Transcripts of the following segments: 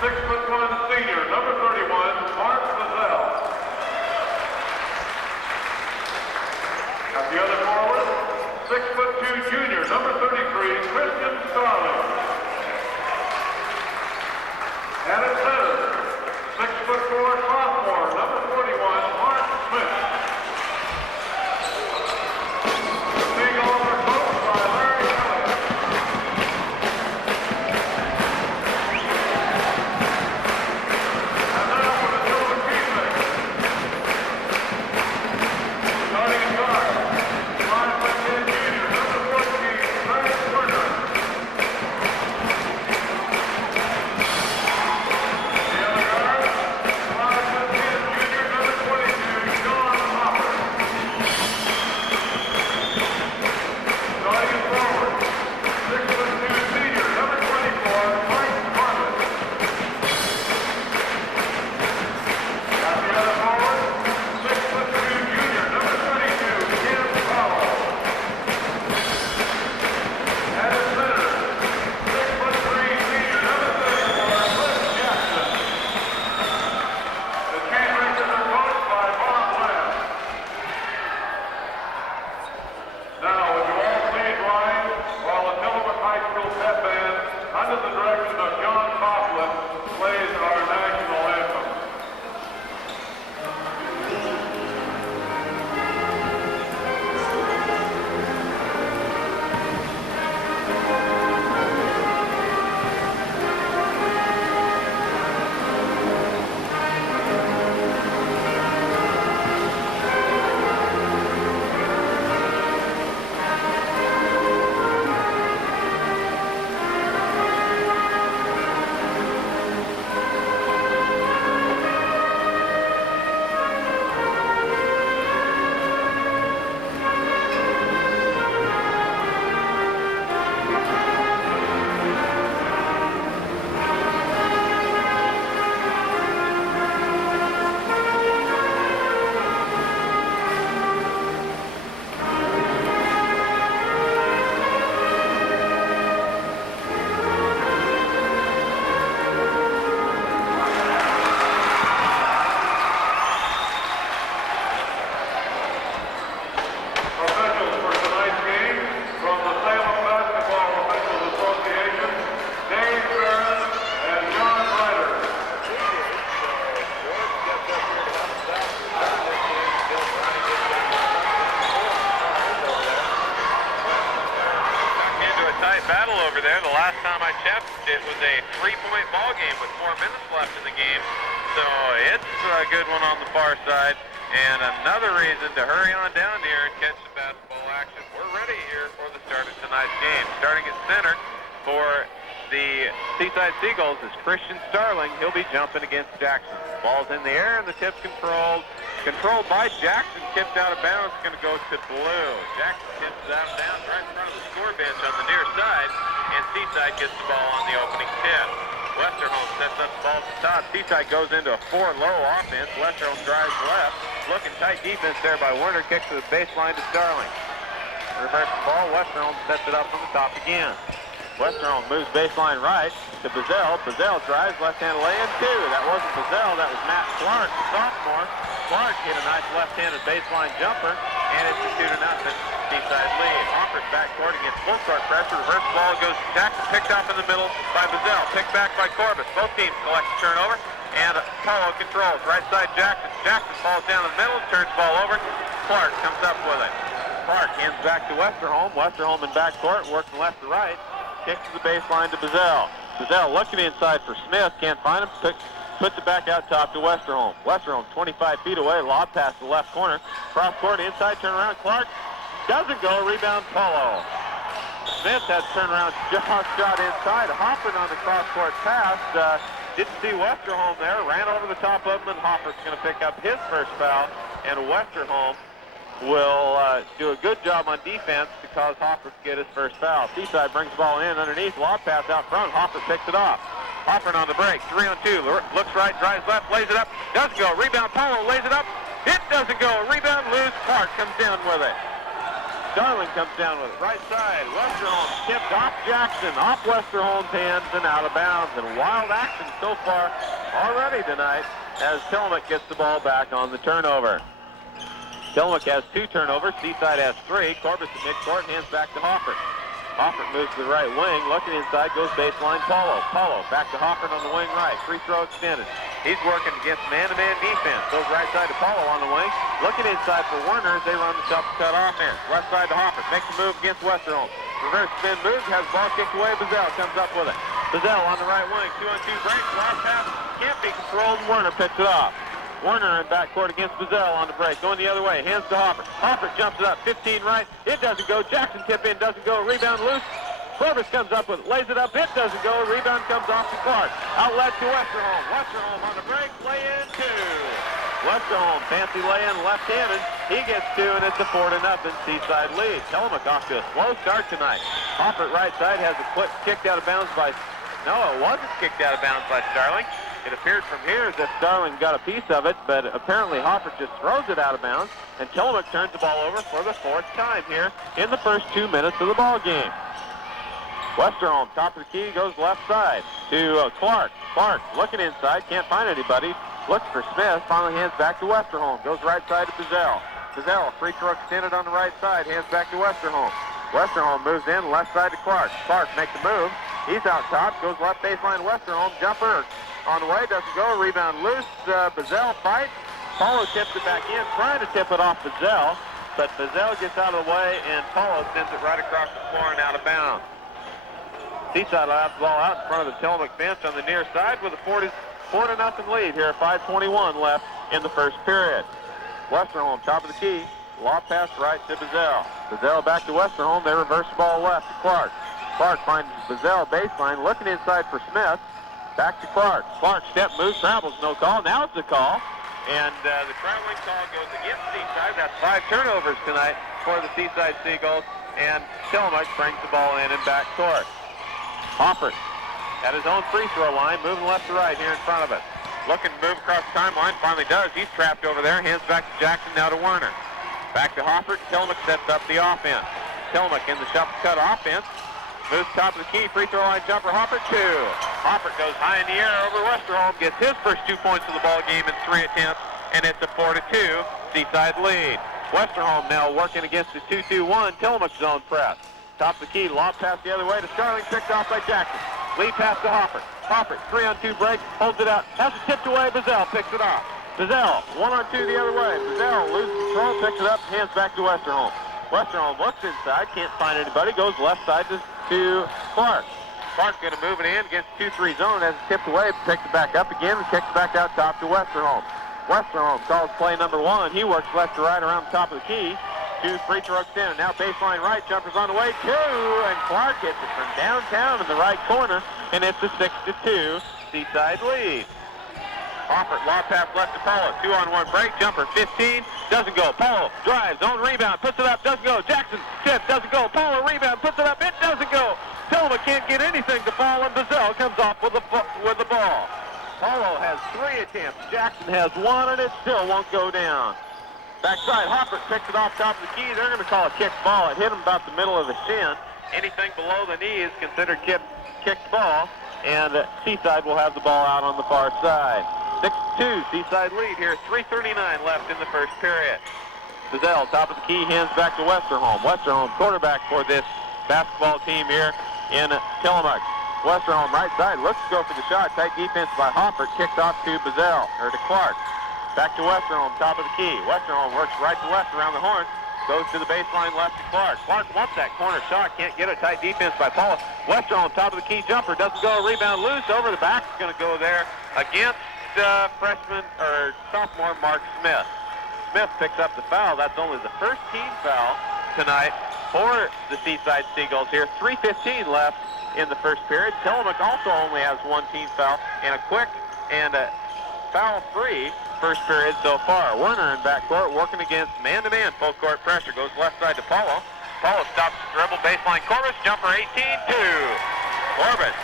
6'1" senior, number 31, Mark Bazell. At the other forward, 6'2" junior, number 33, Christian Starling. And at center, 6'4" sophomore, number 41, Mark Smith. The Seagulls are coached by Larry Elliott. And now for the Tillamook Cheesemaker. Starting at guard, 5'10" junior, number 14, Larry Turner. The other guard, 5'10" junior, number 22, John Hopper. Starting at forward, 6'2" senior, number 24, Mike Carter. At the other forward, 6'2" junior, number 32, Ken Powell. At his center, 6'3" senior, number 34, Cliff Jackson. The Cheesemakers are coached by Bob Lamb. Now, would you all please rise while the Tillamook High School Pep Band, under the direction of John Coughlin, plays our national anthem. Officials for tonight's game from the Salem Basketball Officials Association, Dave Barron and John Ryder. Into a tight battle over there. The last time I checked, it was a 3-point ball game with 4 minutes left in the game. So it's a good one on the far side. And another reason to hurry on down here and catch the basketball action. We're ready here for the start of tonight's game. Starting at center for the Seaside Seagulls is Christian Starling. He'll be jumping against Jackson. Ball's in the air and the tip's controlled. Controlled by Jackson. Tipped out of bounds. Going to go to Blue. Jackson tips it out of bounds right in front of the score bench on the near side. And Seaside gets the ball on the opening tip. Westerholm sets up the ball at the top. Seaside goes into a 4-low offense. Westerholm drives left. Looking tight defense there by Werner. Kicks to the baseline to Starling. Reverse the ball. Westerholm sets it up from the top again. Westerholm moves baseline right to Bazell. Bazell drives left-handed lay-in two. That wasn't Bazell. That was Matt Clark, the sophomore. Clark hit a nice left-handed baseline jumper, and it's a 2-0 Seaside lead. Hoppers backcourt against full court pressure. Reverse ball goes to Jackson. Picked off in the middle by Bazell. Picked back by Corbus. Both teams collect the turnover. And Polo controls. Right side Jackson. Jackson falls down in the middle. Turns the ball over. Clark comes up with it. Clark hands back to Westerholm. Westerholm in backcourt. Working left to right. Kicks to the baseline to Bazell. Bazell looking inside for Smith. Can't find him. Puts it back out top to Westerholm. Westerholm 25 feet away. Lob pass to the left corner. Cross court inside. Turn around. Clark doesn't go. Rebound Polo. Smith had turnaround shot inside. Hoffman on the cross court pass. Didn't see Westerholm there. Ran over the top of him, and Hoffer's going to pick up his first foul. And Westerholm will do a good job on defense because Hoffer get his first foul. Seaside brings the ball in underneath. Lob pass out front. Hoffer picks it off. Hoffer on the break. 3-on-2. Looks right, drives left, lays it up. Doesn't go. Rebound Polo, lays it up. It doesn't go. Rebound loose. Clark comes down with it. Starling comes down with it. Right side. Westerholm tipped off Jackson. Off Westerholm's hands and out of bounds. And wild action so far already tonight as Tillamook gets the ball back on the turnover. Tillamook has 2 turnovers. Seaside has 3. Corbus at midcourt, hands back to Hoffert. Hoffert moves to the right wing. Looking inside goes baseline Paulo. Paulo back to Hoffert on the wing right. Free throw extended. He's working against man-to-man defense. Goes right side to Paulo on the wing. Looking inside for Werner as they run the shuffle cut offense. Left side to Hoffert. Makes a move against Westerholm. Reverse spin move. Has the ball kicked away. Bazell comes up with it. Bazell on the right wing. 2-on-2 break. Last pass can't be controlled. Werner picks it off. Werner in backcourt against Bazell on the break. Going the other way. Hands to Hoffert. Hoffert jumps it up. 15 right. It doesn't go. Jackson tip in. Doesn't go. Rebound loose. Corbus comes up with it. Lays it up. It doesn't go. Rebound comes off to Clark. Outlet to Westerholm. Westerholm on the break. Lay in 2. Westerholm, fancy lay-in left-handed. He gets 2, and it's a 4-0 Seaside lead. Tillamook off to a slow start tonight. Hoffert right side has a clip kicked out of bounds by... No, it wasn't kicked out of bounds by Starling. It appeared from here as if Starling got a piece of it, but apparently Hoffert just throws it out of bounds, and Tillamook turns the ball over for the 4th time here in the first 2 minutes of the ball game. Westerholm, top of the key, goes left side to Clark. Clark looking inside, can't find anybody. Looks for Smith, finally hands back to Westerholm. Goes right side to Bazell. Bazell, free throw extended on the right side, hands back to Westerholm. Westerholm moves in, left side to Clark. Clark makes a move. He's out top, goes left baseline Westerholm. Jumper on the way, doesn't go. Rebound loose. Bazell fights. Paulo tips it back in, trying to tip it off Bazell, but Bazell gets out of the way, and Paulo sends it right across the floor and out of bounds. Seaside will have the ball out in front of the Tillamook bench on the near side with a 4-0 lead here. 5:21 left in the first period. Westerholm, top of the key. Lob pass right to Bazell. Bazell back to Westerholm. They reverse the ball left to Clark. Clark finds Bazell baseline, looking inside for Smith. Back to Clark. Clark step moves, travels, no call. Now it's a call. And the traveling call goes against Seaside. That's 5 turnovers tonight for the Seaside Seagulls. And Tillamook brings the ball in back court. Hoffert at his own free throw line, moving left to right here in front of us. Looking to move across the timeline, finally does. He's trapped over there, hands back to Jackson, now to Werner. Back to Hoffert, Tillamook sets up the offense. Tillamook in the shuffle cut offense. Moves top of the key, free throw line jumper, Hoffert 2. Hoffert goes high in the air over Westerholm, gets his first 2 points of the ball game in 3 attempts, and it's a 4-2 Seaside lead. Westerholm now working against the 2-2-1 Tillamook zone press. Top of the key, lob pass the other way to Starling, picked off by Jackson. Lead pass to Hoffert. Hoffert, 3-on-2 break, holds it out, has it tipped away, Bazell picks it off. Bazell, 1-on-2 the other way. Bazell loses control, picks it up, hands back to Westerholm. Westerholm looks inside, can't find anybody, goes left side to Clark. Clark's going to move it in against 2-3 zone, has it tipped away, picks it back up again, and kicks it back out top to Westerholm. Westerholm calls play number 1. He works left to right around the top of the key. 2 free throw extended. Now baseline right, jumper's on the way, 2, and Clark hits it from downtown in the right corner, and it's a 6-2 Seaside lead. Hoffert, lob pass left to Paulo, 2-on-1 break, jumper 15, doesn't go. Paulo drives, own rebound, puts it up, doesn't go. Jackson tip, doesn't go. Paulo rebound, puts it up, it doesn't go. Tillamook can't get anything to fall, and Bazell comes off with the ball. Paulo has 3 attempts, Jackson has 1, and it still won't go down. Backside, Hoffert picks it off top of the key. They're going to call a kicked ball. It hit him about the middle of the shin. Anything below the knee is considered kicked ball, and Seaside will have the ball out on the far side. 6-2 Seaside lead here. 3:39 left in the first period. Bazell, top of the key, hands back to Westerholm. Westerholm, quarterback for this basketball team here in Tillamook. Westerholm, right side, looks to go for the shot. Tight defense by Hoffert, kicked off to Bazell, or to Clark. Back to Westerholm, top of the key. Westerholm works right to left around the horn. Goes to the baseline left to Clark. Clark wants that corner shot. Can't get a tight defense by Paula. Westerholm, top of the key jumper. Doesn't go. Rebound loose. Over the back. It's going to go there against freshman or sophomore Mark Smith. Smith picks up the foul. That's only the first team foul tonight for the Seaside Seagulls here. 3:15 left in the first period. Tillamook also only has 1 team foul and a quick and a foul-free first period so far. Werner in backcourt working against man-to-man full court pressure. Goes left side to Paulo. Paulo stops the dribble, baseline Corbus, jumper 18-2. Corbus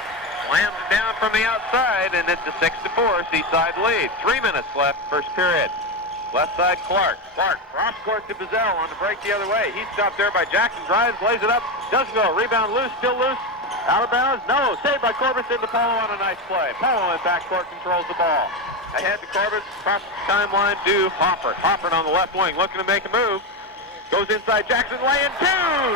slams it down from the outside, and it's a 6-4 Seaside lead. 3 minutes left first period. Left side, Clark. Clark, cross court to Bazell on the break the other way. He's stopped there by Jackson. Drives, lays it up. Doesn't go. Rebound loose, still loose. Out of bounds? No. Saved by Corbus into Paulo on a nice play. Paulo in backcourt controls the ball. Ahead to Corbus. Across the timeline to Hoffert. Hoffert on the left wing looking to make a move. Goes inside Jackson, laying two.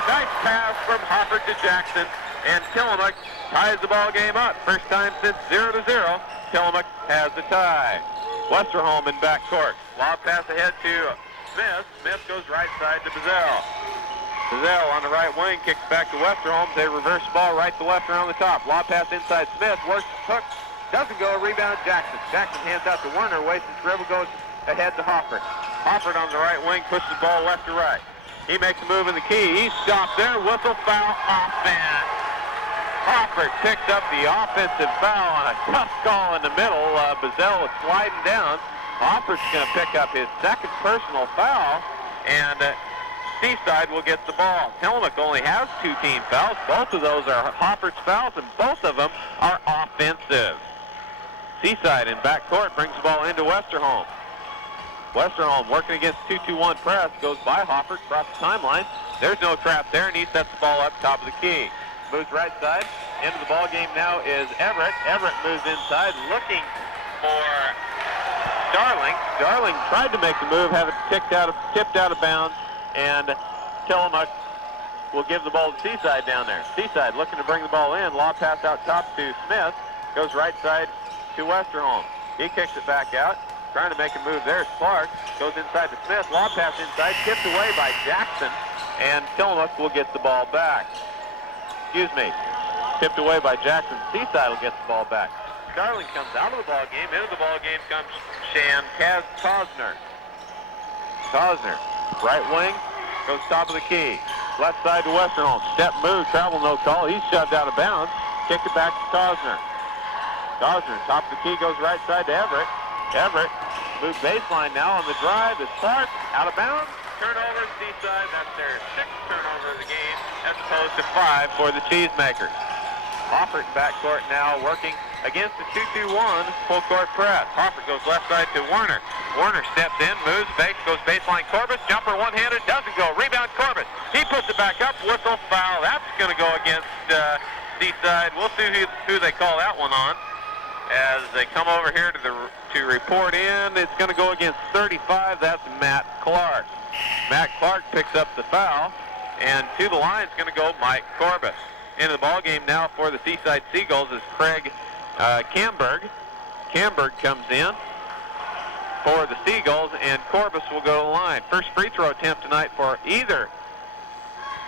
Nice pass from Hoffert to Jackson. And Tillamook ties the ball game up. First time since 0-0. Tillamook has the tie. Westerholm in backcourt. Lob pass ahead to Smith. Smith goes right side to Bazell. Bazell on the right wing kicks back to Westerholm. They reverse ball right to left around the top. Lob pass inside Smith. Works hook. Doesn't go. Rebound Jackson. Jackson hands out to Werner. Wastes his dribble. Goes ahead to Hoffert. Hoffert on the right wing pushes the ball left to right. He makes a move in the key. He's stopped there. Whistle foul. Offense. Hoffert picks up the offensive foul on a tough call in the middle. Bazell is sliding down. Hoffert's going to pick up his second personal foul, and Seaside will get the ball. Tillamook only has 2 team fouls. Both of those are Hoffert's fouls, and both of them are offensive. Seaside in backcourt brings the ball into Westerholm. Westerholm working against 2-2-1 press, goes by Hoffert, across the timeline. There's no trap there, and he sets the ball up top of the key. Moves right side. Into the ball game now is Everett. Everett moves inside, looking for Starling. Starling tried to make the move, have it tipped out of bounds, and Tillamook will give the ball to Seaside down there. Seaside looking to bring the ball in. Lob pass out top to Smith. Goes right side to Westerholm. He kicks it back out. Trying to make a move there. Clark goes inside to Smith. Lob pass inside. Tipped away by Jackson. And Tillamook will get the ball back. Excuse me. Tipped away by Jackson. Seaside will get the ball back. Starling comes out of the ball game. Into the ball game comes Shan Tosner. Tosner, right wing, goes top of the key. Left side to Westerholm. Step move, travel no call. He's shoved out of bounds. Kick it back to Tosner. Tosner, top of the key, goes right side to Everett. Everett moves baseline now on the drive. Is Clark out of bounds. Turnover to Seaside. That's their 6th turnover of the game, as opposed to 5 for the Cheesemakers. Hoffert in backcourt now working against the 2-2-1 full court press. Hoffert goes left side to Werner. Werner steps in, moves, fakes, goes baseline. Corbus, jumper one-handed, doesn't go. Rebound Corbus. He puts it back up. Whistle foul. That's going to go against Seaside. We'll see who they call that one on. As they come over here to report in, it's going to go against 35. That's Matt Clark. Matt Clark picks up the foul, and to the line is going to go Mike Corbus. Into the ball game now for the Seaside Seagulls is Craig Camberg. Camberg comes in for the Seagulls, and Corbus will go to the line. First free throw attempt tonight for either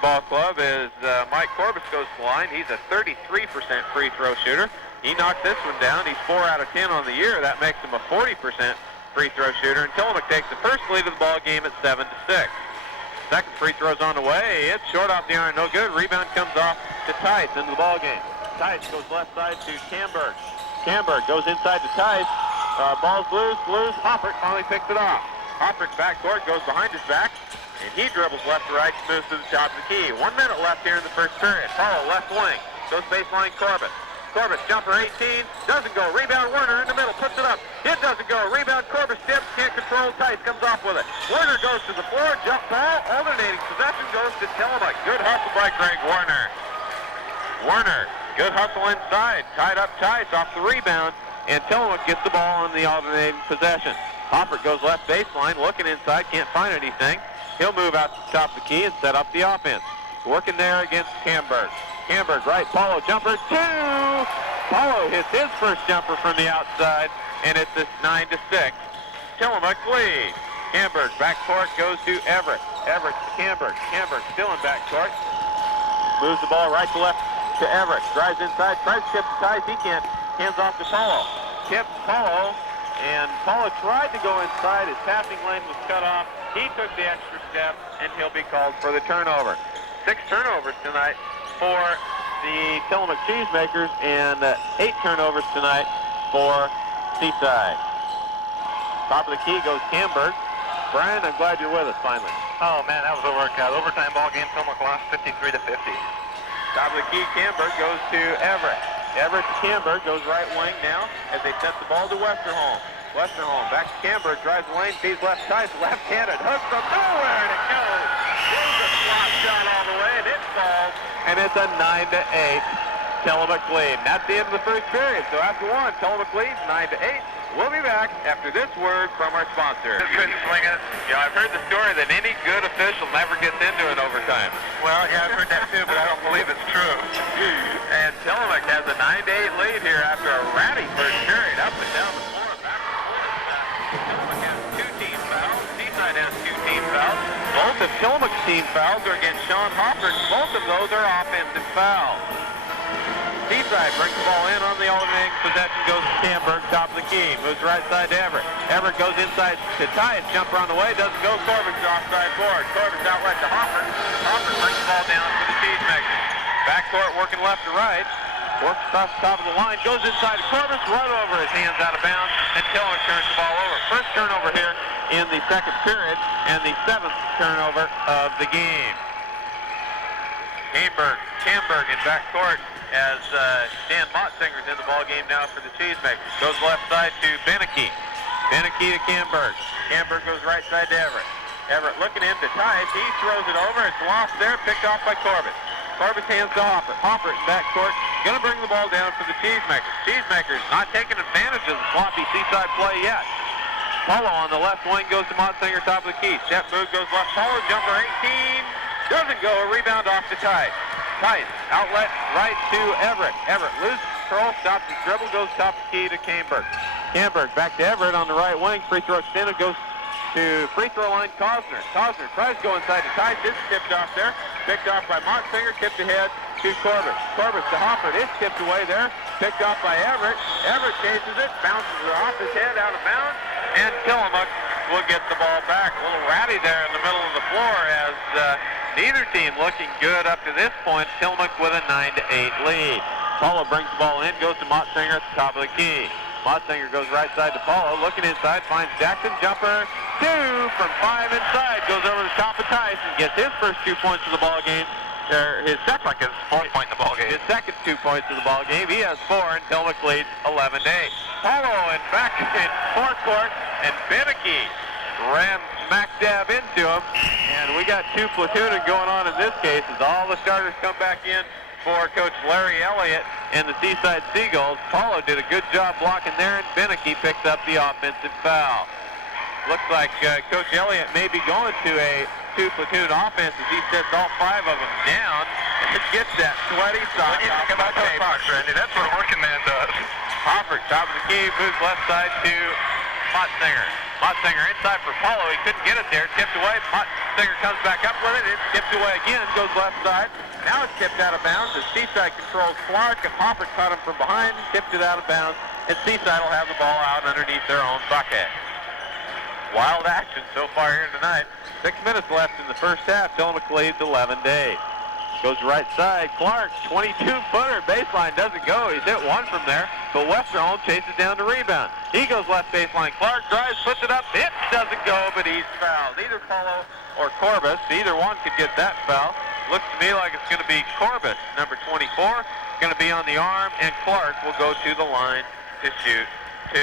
ball club is Mike Corbus goes to the line. He's a 33% free throw shooter. He knocked this one down. He's 4 out of 10 on the year. That makes him a 40% free throw shooter. And Tillamook takes the first lead of the ball game at 7-6. Second free throw's on the way. It's short off the iron, no good. Rebound comes off to Tice into the ball game. Tice goes left side to Camberg. Camberg goes inside to Tice. Ball's loose. Hoffert finally picks it off. Hoffert's backcourt goes behind his back, and he dribbles left to right, moves to the top of the key. 1 minute left here in the first period. Paulo left wing. Goes baseline Corbus. Corbus, jumper 18, doesn't go. Rebound Werner in the middle, puts it up. It doesn't go. Rebound Corbus, steps, can't control. Tice comes off with it. Werner goes to the floor, jump ball, alternating possession goes to Tillamook. Good hustle by Greg Werner. Werner, good hustle inside, tied up Tice off the rebound, and Tillamook gets the ball on the alternating possession. Hoffert goes left baseline, looking inside, can't find anything. He'll move out to the top of the key and set up the offense. Working there against Camberg. Camberg, right, Paulo, jumper, 2! Paulo hits his first jumper from the outside, and it's a 9-6. Tillamook lead. Camberg, backcourt, goes to Everett. Everett to Camberg. Camberg still in backcourt. Moves the ball right to left to Everett. Drives inside, tries to tip the Tice. He can't. Hands off to Paulo. Tips Paulo, and Paulo tried to go inside. His passing lane was cut off. He took the extra step, and he'll be called for the turnover. 6 turnovers tonight for the Tillamook Cheesemakers, and 8 turnovers tonight for Seaside. Top of the key goes Camberg. Brian, I'm glad you're with us finally. Oh man, that was a workout. Overtime ball game. Tillamook lost 53-50. Top of the key, Camberg goes to Everett. Everett to Camberg, goes right wing now as they set the ball to Westerholm. Westerholm back to Camberg, drives the lane, feeds left side, left-handed, hook from nowhere, and it goes. It's a slot shot all the way, and it falls. And it's a 9-8 Tillamook lead. And that's the end of the first period. So after one, Tillamook leads 9-8. We'll be back after this word from our sponsor. Just couldn't swing it. Yeah, I've heard the story that any good official never gets into an overtime. Well, yeah, I've heard that too, but I don't believe it's true. And Tillamook has a 9-8 lead here after a ratty first period, up and down the floor, back and forth. Tillamook has 2 team fouls. Seaside has 2 team fouls. Both of Tillamook's team fouls are against Sean Hoffert. Both of those are offensive fouls. Seaside brings the ball in on the alternating possession, goes to Camberg, top of the key, moves right side to Everett. Everett goes inside to Tice, jumper on the way, doesn't go. Corbin's offside board. Corbin's out right to Hoffert. Hoffert brings the ball down for the Cheesemaker. Backcourt working left to right. Works across the top of the line, goes inside to Corbin, right over his hands out of bounds, and Tillamook turns the ball over. First turnover here in the second period, and the 7th turnover of the game. Camberg in backcourt as Dan Mottsinger's in the ball game now for the Cheesemakers. Goes left side to Beneke. Beneke to Camberg. Camberg goes right side to Everett. Everett looking in to Tice. He throws it over. It's lost there, picked off by Corbett. Corbett hands to Hoffert. Hoffert in backcourt, going to bring the ball down for the Cheesemakers. Cheesemakers not taking advantage of the sloppy Seaside play yet. Paulo on the left wing goes to Motsinger, top of the key. Step move goes left. Paulo, jumper 18. Doesn't go. A rebound off to Tice. Tice, outlet right to Everett. Everett loses control, stops his dribble, goes top of the key to Camberg. Camberg back to Everett on the right wing. Free throw extended, goes to free throw line Cosner. Cosner tries to go inside to Tice. It's tipped off there. Picked off by Motsinger, tipped ahead to Corbett. Corbett to Hoffert. It's tipped away there. Picked off by Everett. Everett chases it, bounces it off his head out of bounds, and Tillamook will get the ball back. A little ratty there in the middle of the floor as neither team looking good up to this point. Tillamook with a 9-8 lead. Paulo brings the ball in, goes to Motsinger at the top of the key. Motsinger goes right side to Paulo, looking inside, finds Jackson, jumper, 2 from 5 inside, goes over the top of Tice and gets his first 2 points of the ball game. His second, Like his 4th point in the ball game. His second 2 points of the ball game. He has 4, and Tillamook leads 11-8. Paulo and back in forecourt, and Beneke ran smack dab into him, and we got 2 platooning going on in this case as all the starters come back in for Coach Larry Elliott and the Seaside Seagulls. Paulo did a good job blocking there, and Beneke picks up the offensive foul. Looks like Coach Elliott may be going to a 2-platoon offense as he sets all 5 of them down and gets that sweaty sock off the tape. Box, Randy. That's what a working man does. Hoffert, top of the key, moves left side to Motsinger. Motsinger inside for Paulo. He couldn't get it there. Tipped away. Motsinger comes back up with it. It's tipped away again. Goes left side. Now it's tipped out of bounds as Seaside controls Clark, and Hoffert caught him from behind, tipped it out of bounds, and Seaside will have the ball out underneath their own bucket. Wild action so far here tonight. 6 minutes left in the first half. Tillamook leads 11-8. Goes right side. Clark, 22-footer. Baseline doesn't go. He's hit 1 from there, but Westerholm chases down to rebound. He goes left baseline. Clark drives, puts it up. It doesn't go, but he's fouled. Either Paulo or Corbus, either one could get that foul. Looks to me like it's going to be Corbus, number 24, going to be on the arm, and Clark will go to the line to shoot 2.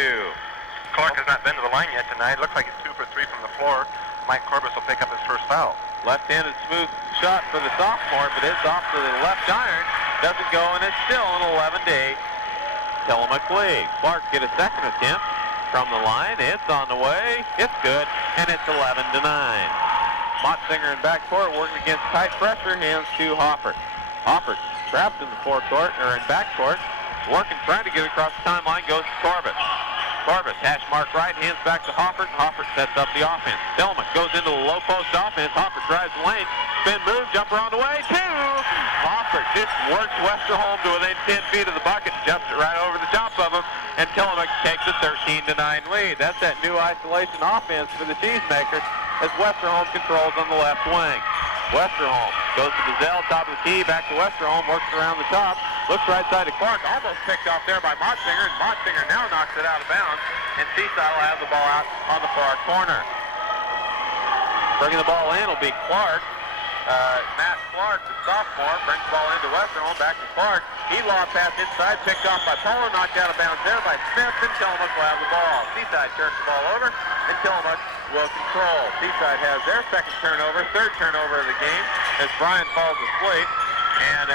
Clark has not been to the line yet tonight. Looks like he's 2 for 3 from the floor. Mike Corbus will pick up his first foul. Left-handed smooth shot for the sophomore, but it's off to the left iron. Doesn't go, and it's still an 11-8 Tillamook lead. Clark get a second attempt from the line. It's on the way. It's good, and it's 11-9. Motsinger in backcourt working against tight pressure. Hands to Hoffert. Hoffert trapped in the forecourt, or in backcourt. Working, trying to get across the timeline. Goes to Corbett. Corbett, hash mark right, hands back to Hoffert, and Hoffert sets up the offense. Tillamook goes into the low post offense. Hoffert drives the lane, spin move, jumper on the way, 2! Hoffert just works Westerholm to within 10 feet of the bucket, jumps it right over the top of him, and Tillamook takes a 13-9 lead. That's that new isolation offense for the Cheesemakers as Westerholm controls on the left wing. Westerholm goes to Bazell, top of the key, back to Westerholm, works around the top, looks right side to Clark, almost picked off there by Motsinger, and Motsinger now knocks it out of bounds, and Seaside will have the ball out on the far corner. Bringing the ball in will be Clark. Matt Clark, the sophomore, brings the ball into Westerholm, back to Clark. He lob pass inside, picked off by Polo, knocked out of bounds there by Smith, and Tillamook will have the ball. Seaside turns the ball over, and Tillamook will control. Seaside has their second turnover, third turnover of the game, as Brian falls asleep, and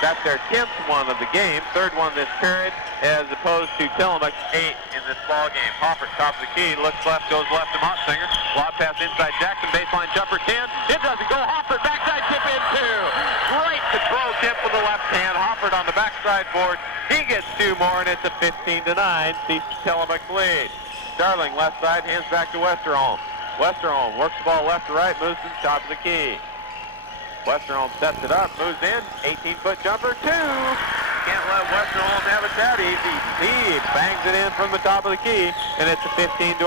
that's their 10th one of the game, third one this period, as opposed to Tillamook's 8 in this ball game. Hopper, top of the key, looks left, goes left to Motsinger. Lob pass inside Jackson, baseline jumper 10. It doesn't go. Hopper, backside tip in 2. Great control tip with the left hand. Hopper on the backside board. He gets 2 more, and it's a 15-9. Sees Tillamook's lead. Starling, left side, hands back to Westerholm. Westerholm works the ball left to right, moves to the top of the key. Westerholm sets it up, moves in, 18-foot jumper, 2. Can't let Westerholm have it that easy. He bangs it in from the top of the key, and it's a 15-11.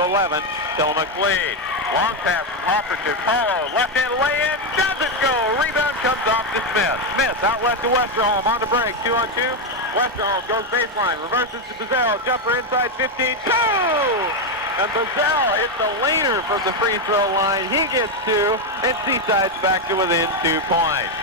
Tillamook lead. Long pass from Hopper to Paulo. Left-hand lay-in, doesn't go. Rebound comes off to Smith. Smith outlet to Westerholm on the break, 2-on-2. Westerholm goes baseline, reverses to Bazell. Jumper inside 15, 2! And Bazell hits a leaner from the free throw line. He gets 2, and Seaside's back to within 2 points.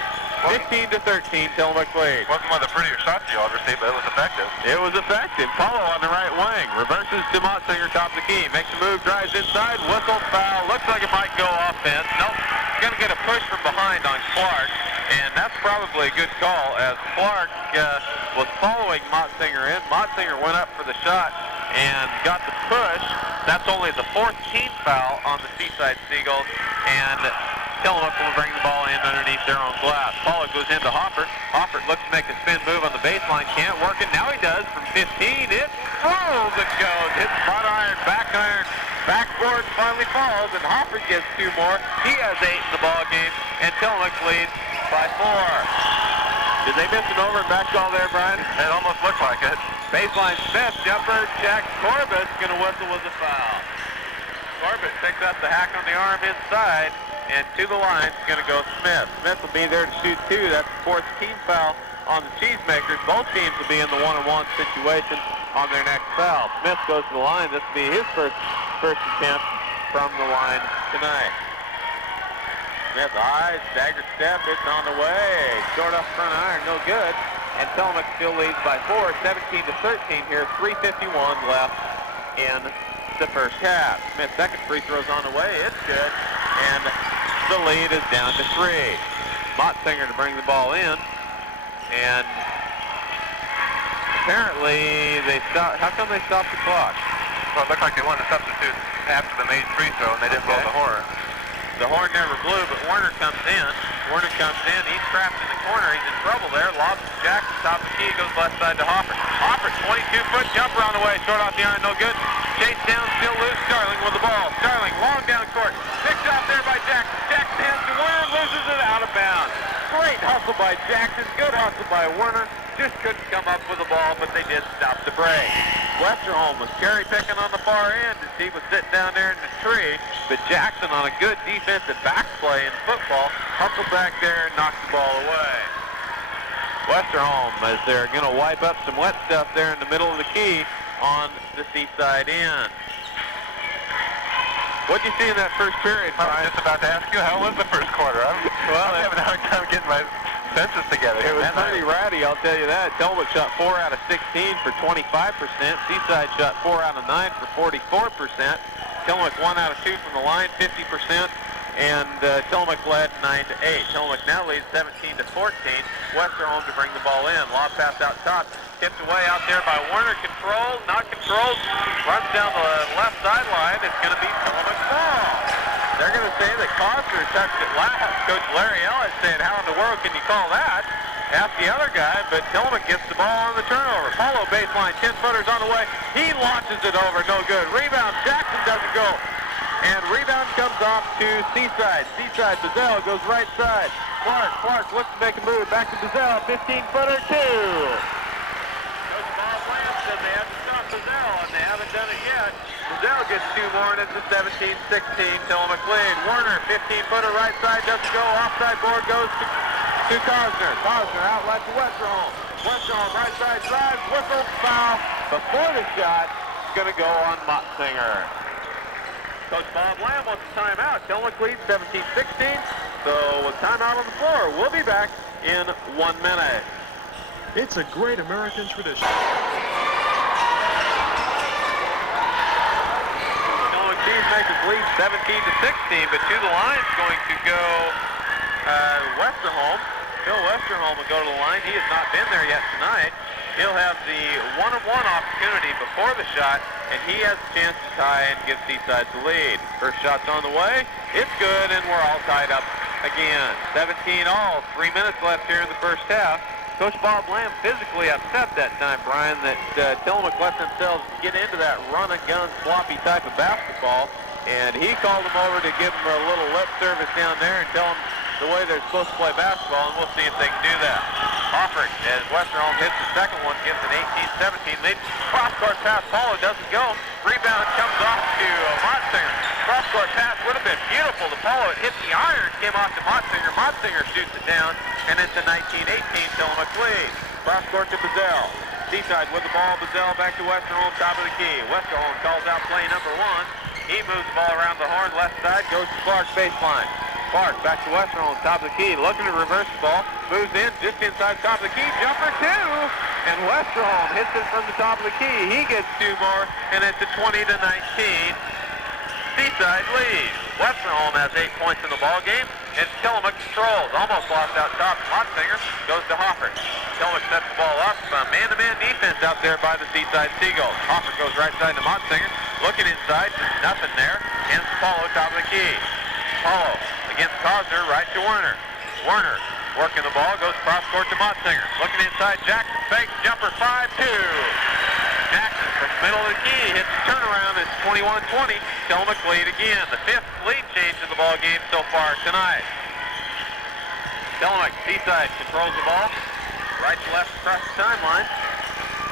15-13, Tillamook lead. Wasn't one of the prettier shots you'll ever see, but it was effective. It was effective. Paulo on the right wing. Reverses to Motsinger, top of the key. Makes a move, drives inside, whistle, foul. Looks like it might go offense. Nope. Going to get a push from behind on Clark. And that's probably a good call, as Clark was following Motsinger in. Motsinger went up for the shot and got the push. That's only the 4th team foul on the Seaside Seagulls. And Tillamook will bring the ball in underneath their own glass. Paulo goes into Hopper. Hopper looks to make a spin move on the baseline. Can't work it. Now he does from 15. It rolls and goes. Hits front iron, backboard finally falls, and Hopper gets 2 more. He has 8 in the ball game, and Tillamook leads by 4. Did they miss an over and back call there, Brian? It almost looked like it. Baseline Smith, jumper, check. Corbett going to whistle with a foul. Corbett picks up the hack on the arm inside, and to the line is going to go Smith. Smith will be there to shoot 2. That's the 4th team foul on the Cheesemakers. Both teams will be in the one-on-one situation on their next foul. Smith goes to the line. This will be his first attempt from the line tonight. Smith eyes, dagger step, it's on the way. Short off front iron, no good. And Tillamook still leads by 4, 17-13 here, 3:51 left in the first half. Smith's second free throw's on the way, it's good. And the lead is down to 3. Motsinger to bring the ball in. And apparently they stopped. How come they stopped the clock? Well, it looked like they wanted to substitute after the made free throw, and they didn't blow the horn. The horn never blew, but Warner comes in. He's trapped in the corner. He's in trouble there. Lobs to Jackson, top of the key, goes left side to Hopper. Hopper, 22-foot jumper on the way. Short off the iron, no good. Chase down, still loose. Starling with the ball. Starling, long down court. Picked off there by Jackson. Jackson hands to Warner, loses it out of bounds. Great hustle by Jackson. Good hustle by Warner. Just couldn't come up with the ball, but they did stop the break. Westerholm was cherry picking on the far end as he was sitting down there in the tree, but Jackson on a good defensive back play in football, hustled back there and knocked the ball away. Westerholm, as they're going to wipe up some wet stuff there in the middle of the key on the Seaside end. What'd you see in that first period, Brian? I was just about to ask you, how was the first quarter? I'm having a hard time getting my senses together. It was pretty ratty, I'll tell you that. Tillamook shot 4 out of 16 for 25%. Seaside shot 4 out of 9 for 44%. Tillamook 1 out of 2 from the line, 50%. And Tillamook led 9-8. Tillamook now leads 17-14. Westerholm to bring the ball in. Lob pass out top. Tipped away out there by Warner. Controlled, not controlled. Runs down the left sideline. It's going to be Tillamook's ball. They're going to say that Costner touched it last. Coach Larry Ellis saying, how in the world can you call that? Ask the other guy, but Tillamook gets the ball on the turnover. Paulo baseline, 10-footers on the way. He launches it over, no good. Rebound, Jackson doesn't go. And rebound comes off to Seaside. Seaside, Bazell goes right side. Clark looks to make a move. Back to Bazell, 15-footer, 2. Coach Bob Lamb said they have to stop Bazell, and they haven't done it yet. Bazell gets 2 more, and it's a 17-16 Tillamook lead. Warner, 15-footer right side, doesn't go. Offside board goes to Costner. Costner outlet to Westerholm. Westerholm right side drives, whistle, foul. Before the shot, it's going to go on Motsinger. Coach Bob Lamb wants a timeout. Tillamook leads 17-16. So with timeout on the floor, we'll be back in 1 minute. It's a great American tradition. Cheesemakers lead 17-16, but to the line is going to go Westerholm. Phil Westerholm will go to the line. He has not been there yet tonight. He'll have the one-on-one opportunity before the shot, and he has a chance to tie and give Seaside the lead. First shot's on the way. It's good, and we're all tied up again. 17 all. 3 minutes left here in the first half. Coach Bob Lamb physically upset that time, Brian, that Tillamook let themselves get into that run-and-gun sloppy type of basketball, and he called them over to give them a little lip service down there and tell them the way they're supposed to play basketball, and we'll see if they can do that. Hofford, as Westerholm hits the second one, gives an 18-17 lead. Cross-court pass, Paulo doesn't go. Rebound comes off to Motsinger. Cross-court pass would have been beautiful to Paulo. It hit the iron, came off to Motsinger. Motsinger shoots it down, and it's a 19-18 Tillamook lead. Cross-court to Bazell. Seaside with the ball. Bazell back to Westerholm, top of the key. Westerholm calls out play number 1. He moves the ball around the horn, left side, goes to Clark's baseline. Clark back to Westerholm, top of the key, looking to reverse the ball, moves in, just inside top of the key, jumper 2, and Westerholm hits it from the top of the key. He gets 2 more, and it's a 20-19 Seaside lead. Westerholm has 8 points in the ball game, and Tillamook controls. Almost lost out top. Motsinger goes to Hofford. Tillamook sets the ball up. Man-to-man defense out there by the Seaside Seagulls. Hofford goes right side to Motsinger, looking inside, nothing there. Hands to Paulo, top of the key. Paulo against Cosner, right to Werner. Werner working the ball, goes cross court to Motsinger. Looking inside, Jackson fakes, jumper 5-2. Jackson from the middle of the key hits the turnaround. It's 21-20. Tillamook lead again. The 5th lead change in the ball game so far tonight. Tillamook, Seaside controls the ball. Right to left across the timeline.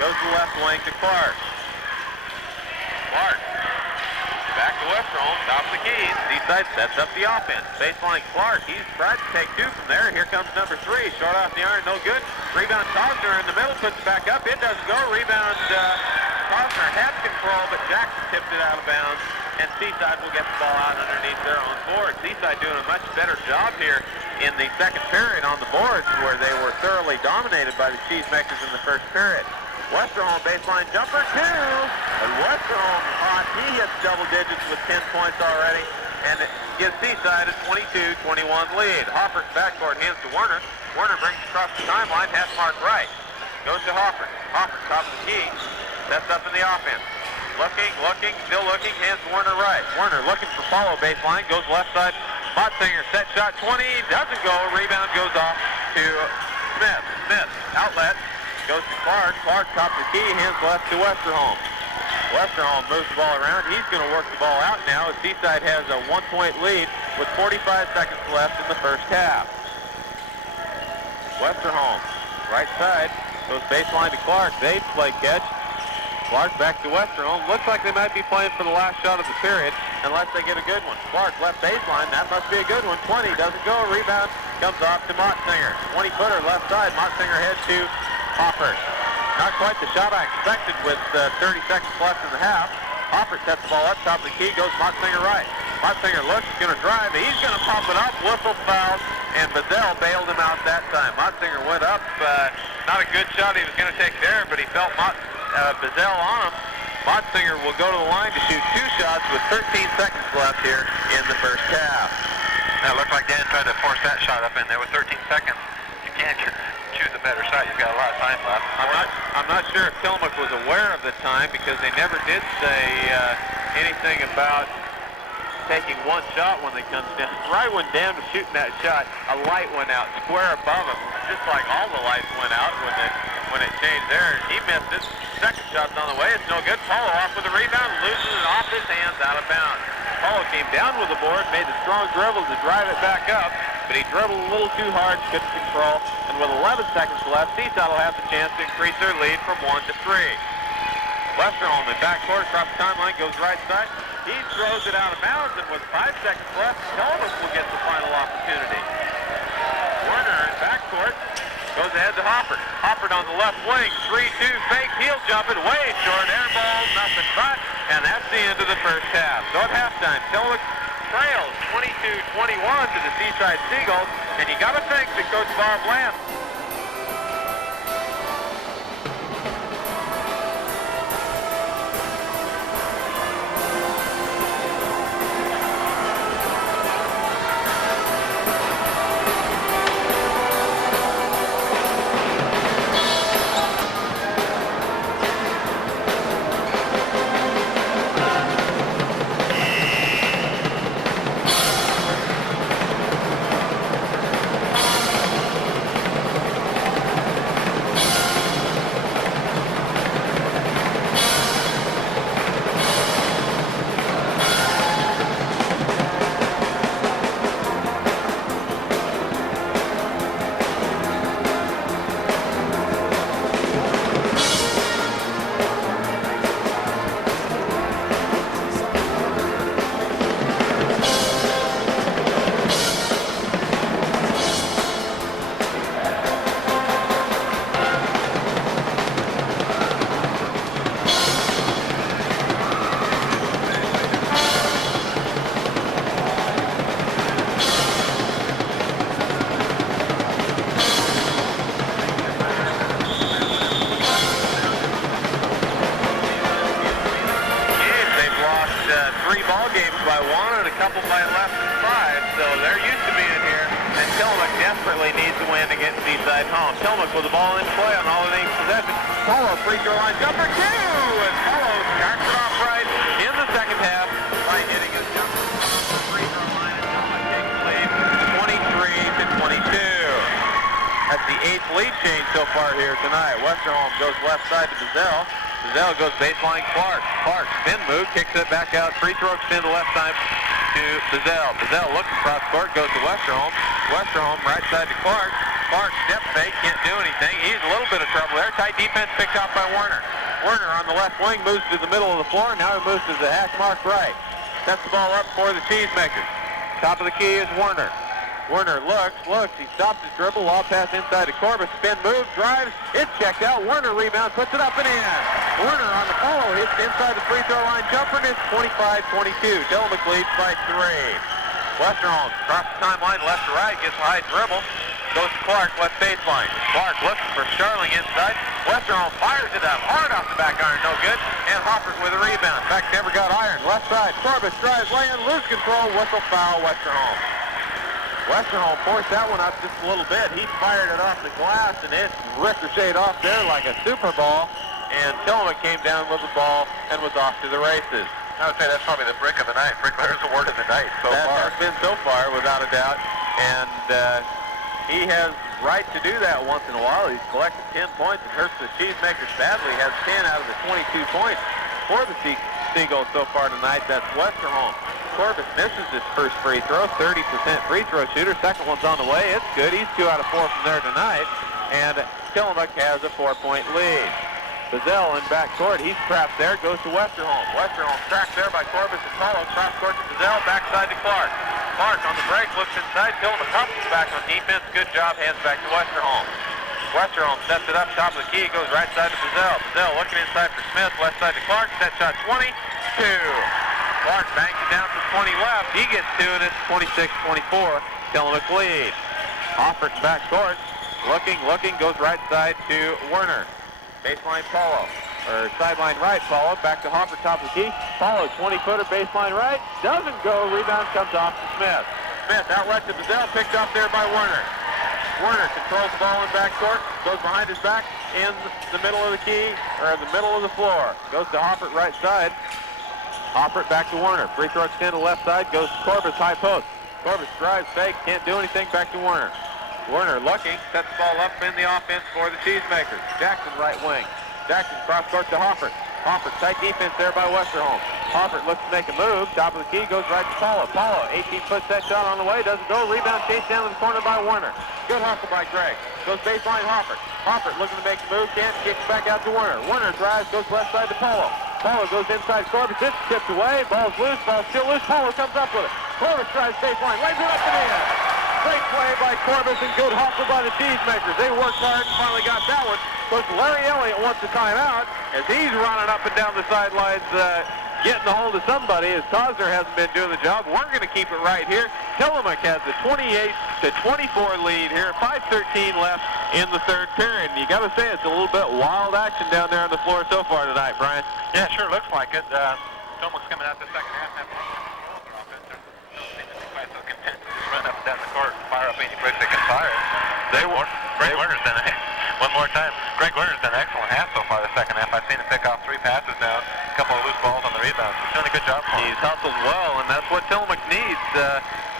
Goes to the left wing to Clark. Clark. Back to Westerholm, top of the key. Seaside sets up the offense. Baseline Clark, he's tried to take 2 from there. Here comes number 3. Short off the iron, no good. Rebound Cosner in the middle, puts it back up. It doesn't go. Rebound Cosner had control, but Jackson tipped it out of bounds. And Seaside will get the ball out underneath their own board. Seaside doing a much better job here in the second period on the boards, where they were thoroughly dominated by the Cheesemakers in the first period. Westerholm baseline jumper 2, and Westerholm hot. He hits double digits with 10 points already, and it gives Seaside a 22-21 lead. Hoffer's backcourt hands to Werner. Werner brings across the timeline, half mark right. Goes to Hoffer. Hoffer top of the key, sets up in the offense. Looking, still looking, hands to Werner right. Werner looking for follow baseline, goes left side. Motsinger set shot 20, doesn't go. Rebound goes off to Smith. Smith, outlet. Goes to Clark. Clark top of the key, hands left to Westerholm. Westerholm moves the ball around. He's going to work the ball out now as Seaside has a 1-point lead with 45 seconds left in the first half. Westerholm, right side, goes baseline to Clark. They play catch. Clark back to Westerholm. Looks like they might be playing for the last shot of the period unless they get a good one. Clark left baseline. That must be a good one. 20 doesn't go. Rebound comes off to Motsinger. 20-footer left side. Motsinger heads to Hoffer. Not quite the shot I expected with 30 seconds left in the half. Hoffer sets the ball up, top of the key, goes Motsinger right. Motsinger looks, going to drive, he's going to pop it up, whistle foul, and Bazell bailed him out that time. Motsinger went up, not a good shot he was going to take there, but he felt Bazell on him. Motsinger will go to the line to shoot 2 shots with 13 seconds left here in the first half. That looked like Dan tried to force that shot up in there with 13 seconds. You can't choose a better shot. You've got a lot of time left. I'm not sure if Tillamook was aware of the time because they never did say anything about taking 1 shot when they comes down. Right when Dan was shooting that shot, a light went out square above him, just like all the lights went out when it changed there. He missed it. Second shot's on the way. It's no good. Paulo off with the rebound, loses it off his hands, out of bounds. Paulo came down with the board, made the strong dribble to drive it back up, but he dribbled a little too hard, couldn't control, and with 11 seconds left, Seaside will have the chance to increase their lead from 1 to 3. Westerholm in backcourt across the timeline, goes right side. He throws it out of bounds, and with 5 seconds left, Tillamook will get the final opportunity. Werner in backcourt goes ahead to Hofford. Hofford on the left wing, 3-2 fake, heel jumping, way short, air ball, nothing but, and that's the end of the first half. So at halftime, Tillamook trails 22-21 to the Seaside Seagulls, and you got to think that Coach Bob Lamb by 1 and a couple by less than 5, so they're used to being here, and Tillamook desperately needs to win to get Seaside home. Tillamook with the ball in play on all of these possessions. Paulo, free throw line jumper 2, and Paulo starts it off right in the second half by hitting his jumper off the free throw line, and Tillamook takes the lead 23-22. That's the 8th lead change so far here tonight. Westerholm goes left side to Bazell. Bazell goes baseline Clark. Clark spin move, kicks it back out. Free throw extend to left side to Bazell. Bazell looks across court, goes to Westerholm. Westerholm right side to Clark. Clark step fake, can't do anything. He's a little bit of trouble there. Tight defense picked off by Werner. Werner on the left wing moves to the middle of the floor. Now he moves to the hash mark right. Sets the ball up for the Cheesemakers. Top of the key is Werner. Werner looks, he stops his dribble, lob pass inside to Corbus, spin move, drives, it's checked out, Werner rebounds, puts it up and in. Werner on the follow, hits inside the free throw line, jumper, and it's 25-22. Tillamook leads by 3. Westerholm across the timeline, left to right, gets a high dribble, goes to Clark, left baseline. Clark looking for Starling inside. Westerholm fires it up, hard off the back iron, no good, and Hopper with a rebound. Back never got iron, left side, Corbus drives, lay-in, lose control, whistle foul, Westerholm. Westerholm forced that one up just a little bit. He fired it off the glass, and it ricocheted off there like a super ball. And Tillamook came down with the ball and was off to the races. I would say that's probably the brick of the night, Brick Player's Award of the night so far. That has been so far, without a doubt. And he has right to do that once in a while. He's collected 10 points and hurts the Cheesemakers badly. Has 10 out of the 22 points for the Seagulls so far tonight. That's Westerholm. Corbus misses his first free throw, 30% free throw shooter. Second one's on the way. It's good. He's 2 out of 4 from there tonight. And Tillamook has a 4-point lead. Bazell in backcourt. He's trapped there. Goes to Westerholm. Westerholm tracked there by Corbus and Paulo. Cross court to Bazell. Backside to Clark. Clark on the break. Looks inside. Tillamook comes back on defense. Good job. Hands back to Westerholm. Westerholm sets it up. Top of the key. Goes right side to Bazell. Bazell looking inside for Smith. Left side to Clark. Set shot 22. Clark banks it down from 20 left. He gets 2, and it's 26-24. Tillamook lead. Hoffert in backcourt. Looking, goes right side to Werner. Baseline Paulo. Or sideline right, Paulo. Back to Hoffert, top of the key. Paulo, 20-footer, baseline right. Doesn't go. Rebound comes off to Smith. Smith outlet to Bazell. Picked up there by Werner. Werner controls the ball in backcourt. Goes behind his back in the middle of the key, or the middle of the floor. Goes to Hoffert, right side. Hoffert back to Werner. Free throw extend to left side. Goes to Corbus, high post. Corbus drives, fake, can't do anything. Back to Werner. Werner looking, sets the ball up in the offense for the Cheesemakers. Jackson right wing. Jackson cross court to Hoffert. Hoffert, tight defense there by Westerholm. Hoffert looks to make a move. Top of the key, goes right to Paulo. Paulo, 18-foot set shot on the way. Doesn't go. Rebound chased down in the corner by Werner. Good hustle by Gregg. Goes baseline Hoffert. Hoffert looking to make a move. Can't. Kicks back out to Werner. Werner drives, goes left side to Paulo. Paulo goes inside Corbus. It's tipped away. Ball's loose. Ball's still loose. Paulo comes up with it. Corbus drives baseline. Lays it up and in. Great play by Corbus and good hustle by the Cheesemakers. They worked hard and finally got that one. Coach Larry Elliott wants a timeout as he's running up and down the sidelines getting a hold of somebody as Cosner hasn't been doing the job. We're going to keep it right here. Tillamook has the 28-24 lead here. 5:13 left in the third period. And you got to say it's a little bit wild action down there on the floor so far tonight, Brian. Yeah, sure looks like it. Tillamook's coming out the second half. Don't seem to be quite so content to just run up and down the court and fire up any place they can fire. Greg Werner's done it. One more time. Greg Werner's done an excellent half so far the second half. I've seen him pick off 3 passes now, a couple of loose balls on the rebounds. He's doing a good job for him. He's hustled well, and that's what Tillamook needs.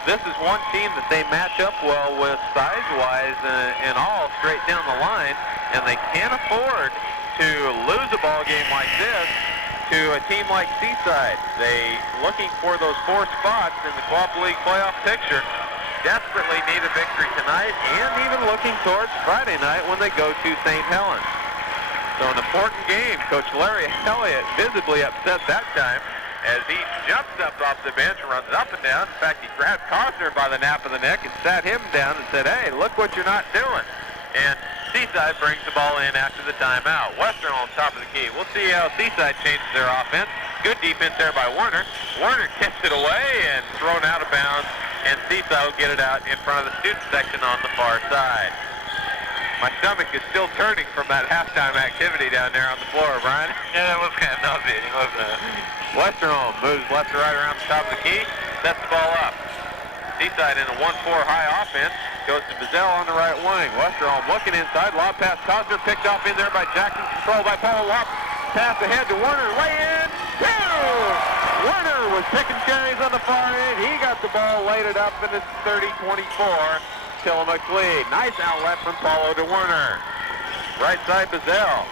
This is one team that they match up well with size-wise and all straight down the line, and they can't afford to lose a ball game like this to a team like Seaside. They looking for those 4 spots in the Co-op League playoff picture. Desperately need a victory tonight, and even looking towards Friday night when they go to St. Helens. So an important game. Coach Larry Elliott visibly upset that time as he jumps up off the bench, runs up and down. In fact, he grabbed Cosner by the nape of the neck and sat him down and said, "Hey, look what you're not doing." And Seaside brings the ball in after the timeout. Western on top of the key. We'll see how Seaside changes their offense. Good defense there by Werner. Werner tips it away and thrown out of bounds, and Seaside will get it out in front of the student section on the far side. My stomach is still turning from that halftime activity down there on the floor, Brian. Yeah, that was kind of nauseating, wasn't it? Westerholm moves left to right around the top of the key, sets the ball up. Seaside in a 1-4 high offense, goes to Bazell on the right wing. Westerholm looking inside, lob pass Cosner, picked off in there by Jackson, controlled by Paul. Lob pass ahead to Werner, lay in, 2! Werner was picking cherries on the far end. He got the ball, laid it up, and it's 30-24. Tillamook lead. Nice outlet from Paulo to Werner. Right side Bazell.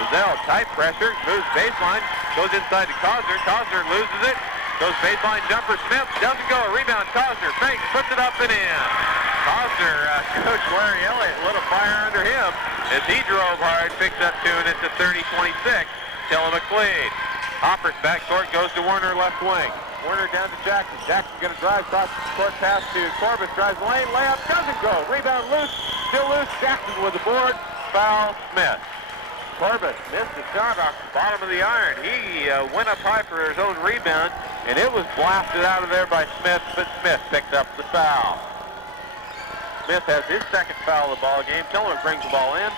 Bazell, tight pressure, moves baseline, goes inside to Cosner. Cosner loses it, goes baseline jumper. Smith doesn't go. Rebound, Cosner fakes, puts it up and in. Cosner, Coach Larry Elliott, a little fire under him as he drove hard, picks up 2, and it's a 30-26. Tillamook lead. Hopper's backcourt goes to Werner, left wing. Werner down to Jackson. Jackson going to drive, cross court pass to Corbus, drives the lane, layup, doesn't go. Rebound loose, still loose. Jackson with the board, foul Smith. Corbus missed the shot off the bottom of the iron. He went up high for his own rebound, and it was blasted out of there by Smith, but Smith picked up the foul. Smith has his second foul of the ball game. Tillamook brings the ball in.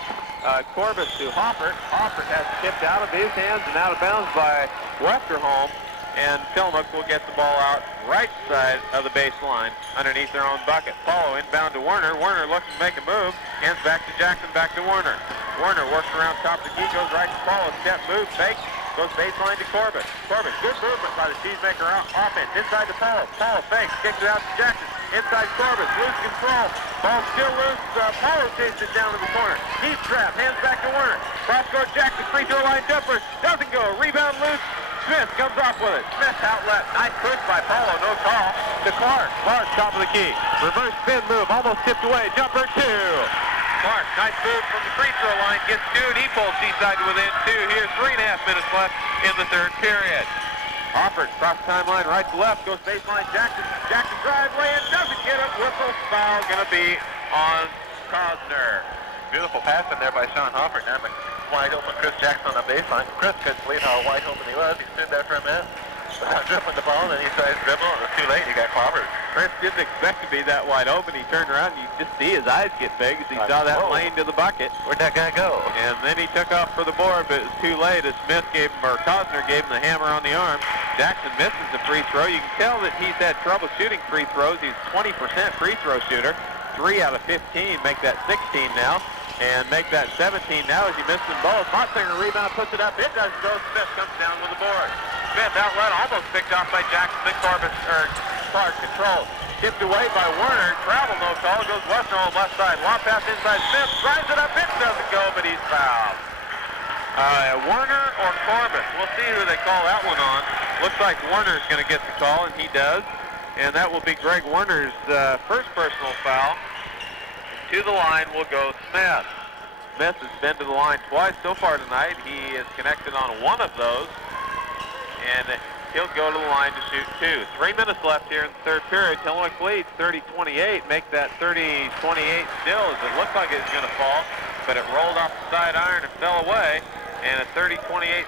Corbus to Hoppert. Hoppert has it tipped out of his hands and out of bounds by Westerholm. And Tillamook will get the ball out right side of the baseline underneath their own bucket. Paulo inbound to Werner. Werner looks to make a move. Hands back to Jackson, back to Werner. Werner works around top of the key, goes right to Paulo. Step move, fake, goes baseline to Corbett. Corbett, good movement by the Cheesemaker offense. Inside to Paulo. Paulo fakes, kicks it out to Jackson. Inside Corbett, lose control. Ball still loose. Paulo chases it down to the corner. Deep trap, hands back to Werner. Cross court Jackson, free throw line jumper. Doesn't go. Rebound loose. Smith comes off with it. Smith outlet. Nice push by Paulo. No call. To Clark. Clark, top of the key. Reverse spin move. Almost tipped away. Jumper 2. Clark, nice move from the free throw line. Gets 2. And he pulls Seaside to within 2. Here's 3.5 minutes left in the third period. Hoppert cross timeline right to left. Goes baseline Jackson. Jackson drive lay in. Doesn't get it. Whistle foul going to be on Cosner. Beautiful pass in there by Sean Hoppert. Now wide open Chris Jackson on the baseline. Chris couldn't believe how wide open he was. He stood there for a minute, dribbling the ball, and then he tries to dribble, and it was too late. He got clobbered. Chris didn't expect to be that wide open. He turned around, and you just see his eyes get big as he saw that lane to the bucket. Where'd that guy go? And then he took off for the board, but it was too late as Smith gave him, or Cosner gave him the hammer on the arm. Jackson misses the free throw. You can tell that he's had trouble shooting free throws. He's 20% free throw shooter. 3 out of 15, make that 16 now. And make that 17 now as he missed them both. Motsinger rebound, puts it up. It doesn't go. Smith comes down with the board. Smith outlet almost picked off by Jackson. Corbus, or Clark controls. Tipped away by Werner. Travel no call. Goes Westerholm left side. Lob pass inside Smith. Drives it up. It doesn't go, but he's fouled. Werner or Corbus. We'll see who they call that one on. Looks like Werner's going to get the call, and he does. And that will be Greg Werner's first personal foul. To the line will go Smith. Smith has been to the line twice so far tonight. He is connected on one of those, and he'll go to the line to shoot 2. 3 minutes left here in the third period. Tillamook leads 30-28. Make that 30-28 still, as it looked like it was going to fall, but it rolled off the side iron and fell away. And a 30-28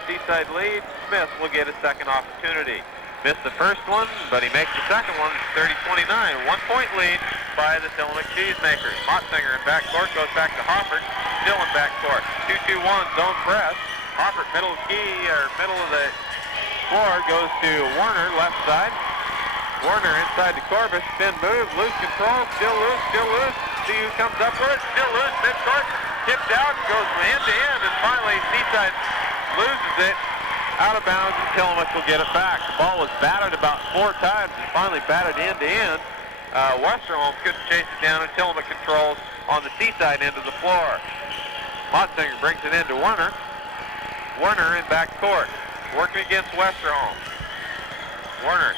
Seaside lead. Smith will get a second opportunity. Missed the first one, but he makes the second one. It's 30-29. 1 point lead by the Tillamook Cheesemakers. Motsinger in backcourt goes back to Hoffert. Still in backcourt. 2-2-1 zone press. Hoffert middle of the floor goes to Warner left side. Warner inside to Corbus. Spin move. Loose control. Still loose. See who comes up for it. Still loose. Midcourt. Tipped out. Goes end to end. And finally Seaside loses it. Out of bounds, and Tillamook will get it back. The ball was batted about 4 times and finally batted end to end. Westerholm couldn't chase it down, and Tillamook controls on the Seaside end of the floor. Motsinger brings it into Warner. Warner in backcourt, working against Westerholm. Warner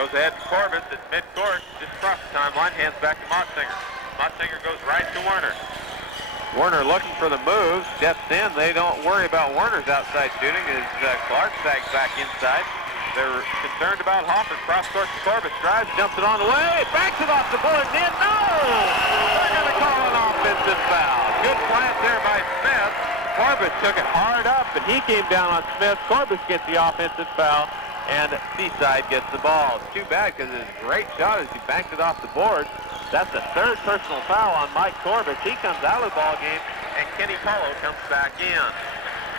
goes ahead to Corbus at midcourt, just across the timeline, hands back to Motsinger. Motsinger goes right to Warner. Warner looking for the move, steps in. They don't worry about Warner's outside shooting as Clark sags back inside. They're concerned about Hoffert. Cross court to Corbus, drives, jumps it on the way, backs it off the board, and in. No! They're going to call an offensive foul. Good plant there by Smith. Corbus took it hard up, but he came down on Smith. Corbus gets the offensive foul, and Seaside gets the ball. It's too bad because it's a great shot as he banked it off the board. That's the third personal foul on Mike Corbus. He comes out of the ball game, and Kenny Polo comes back in.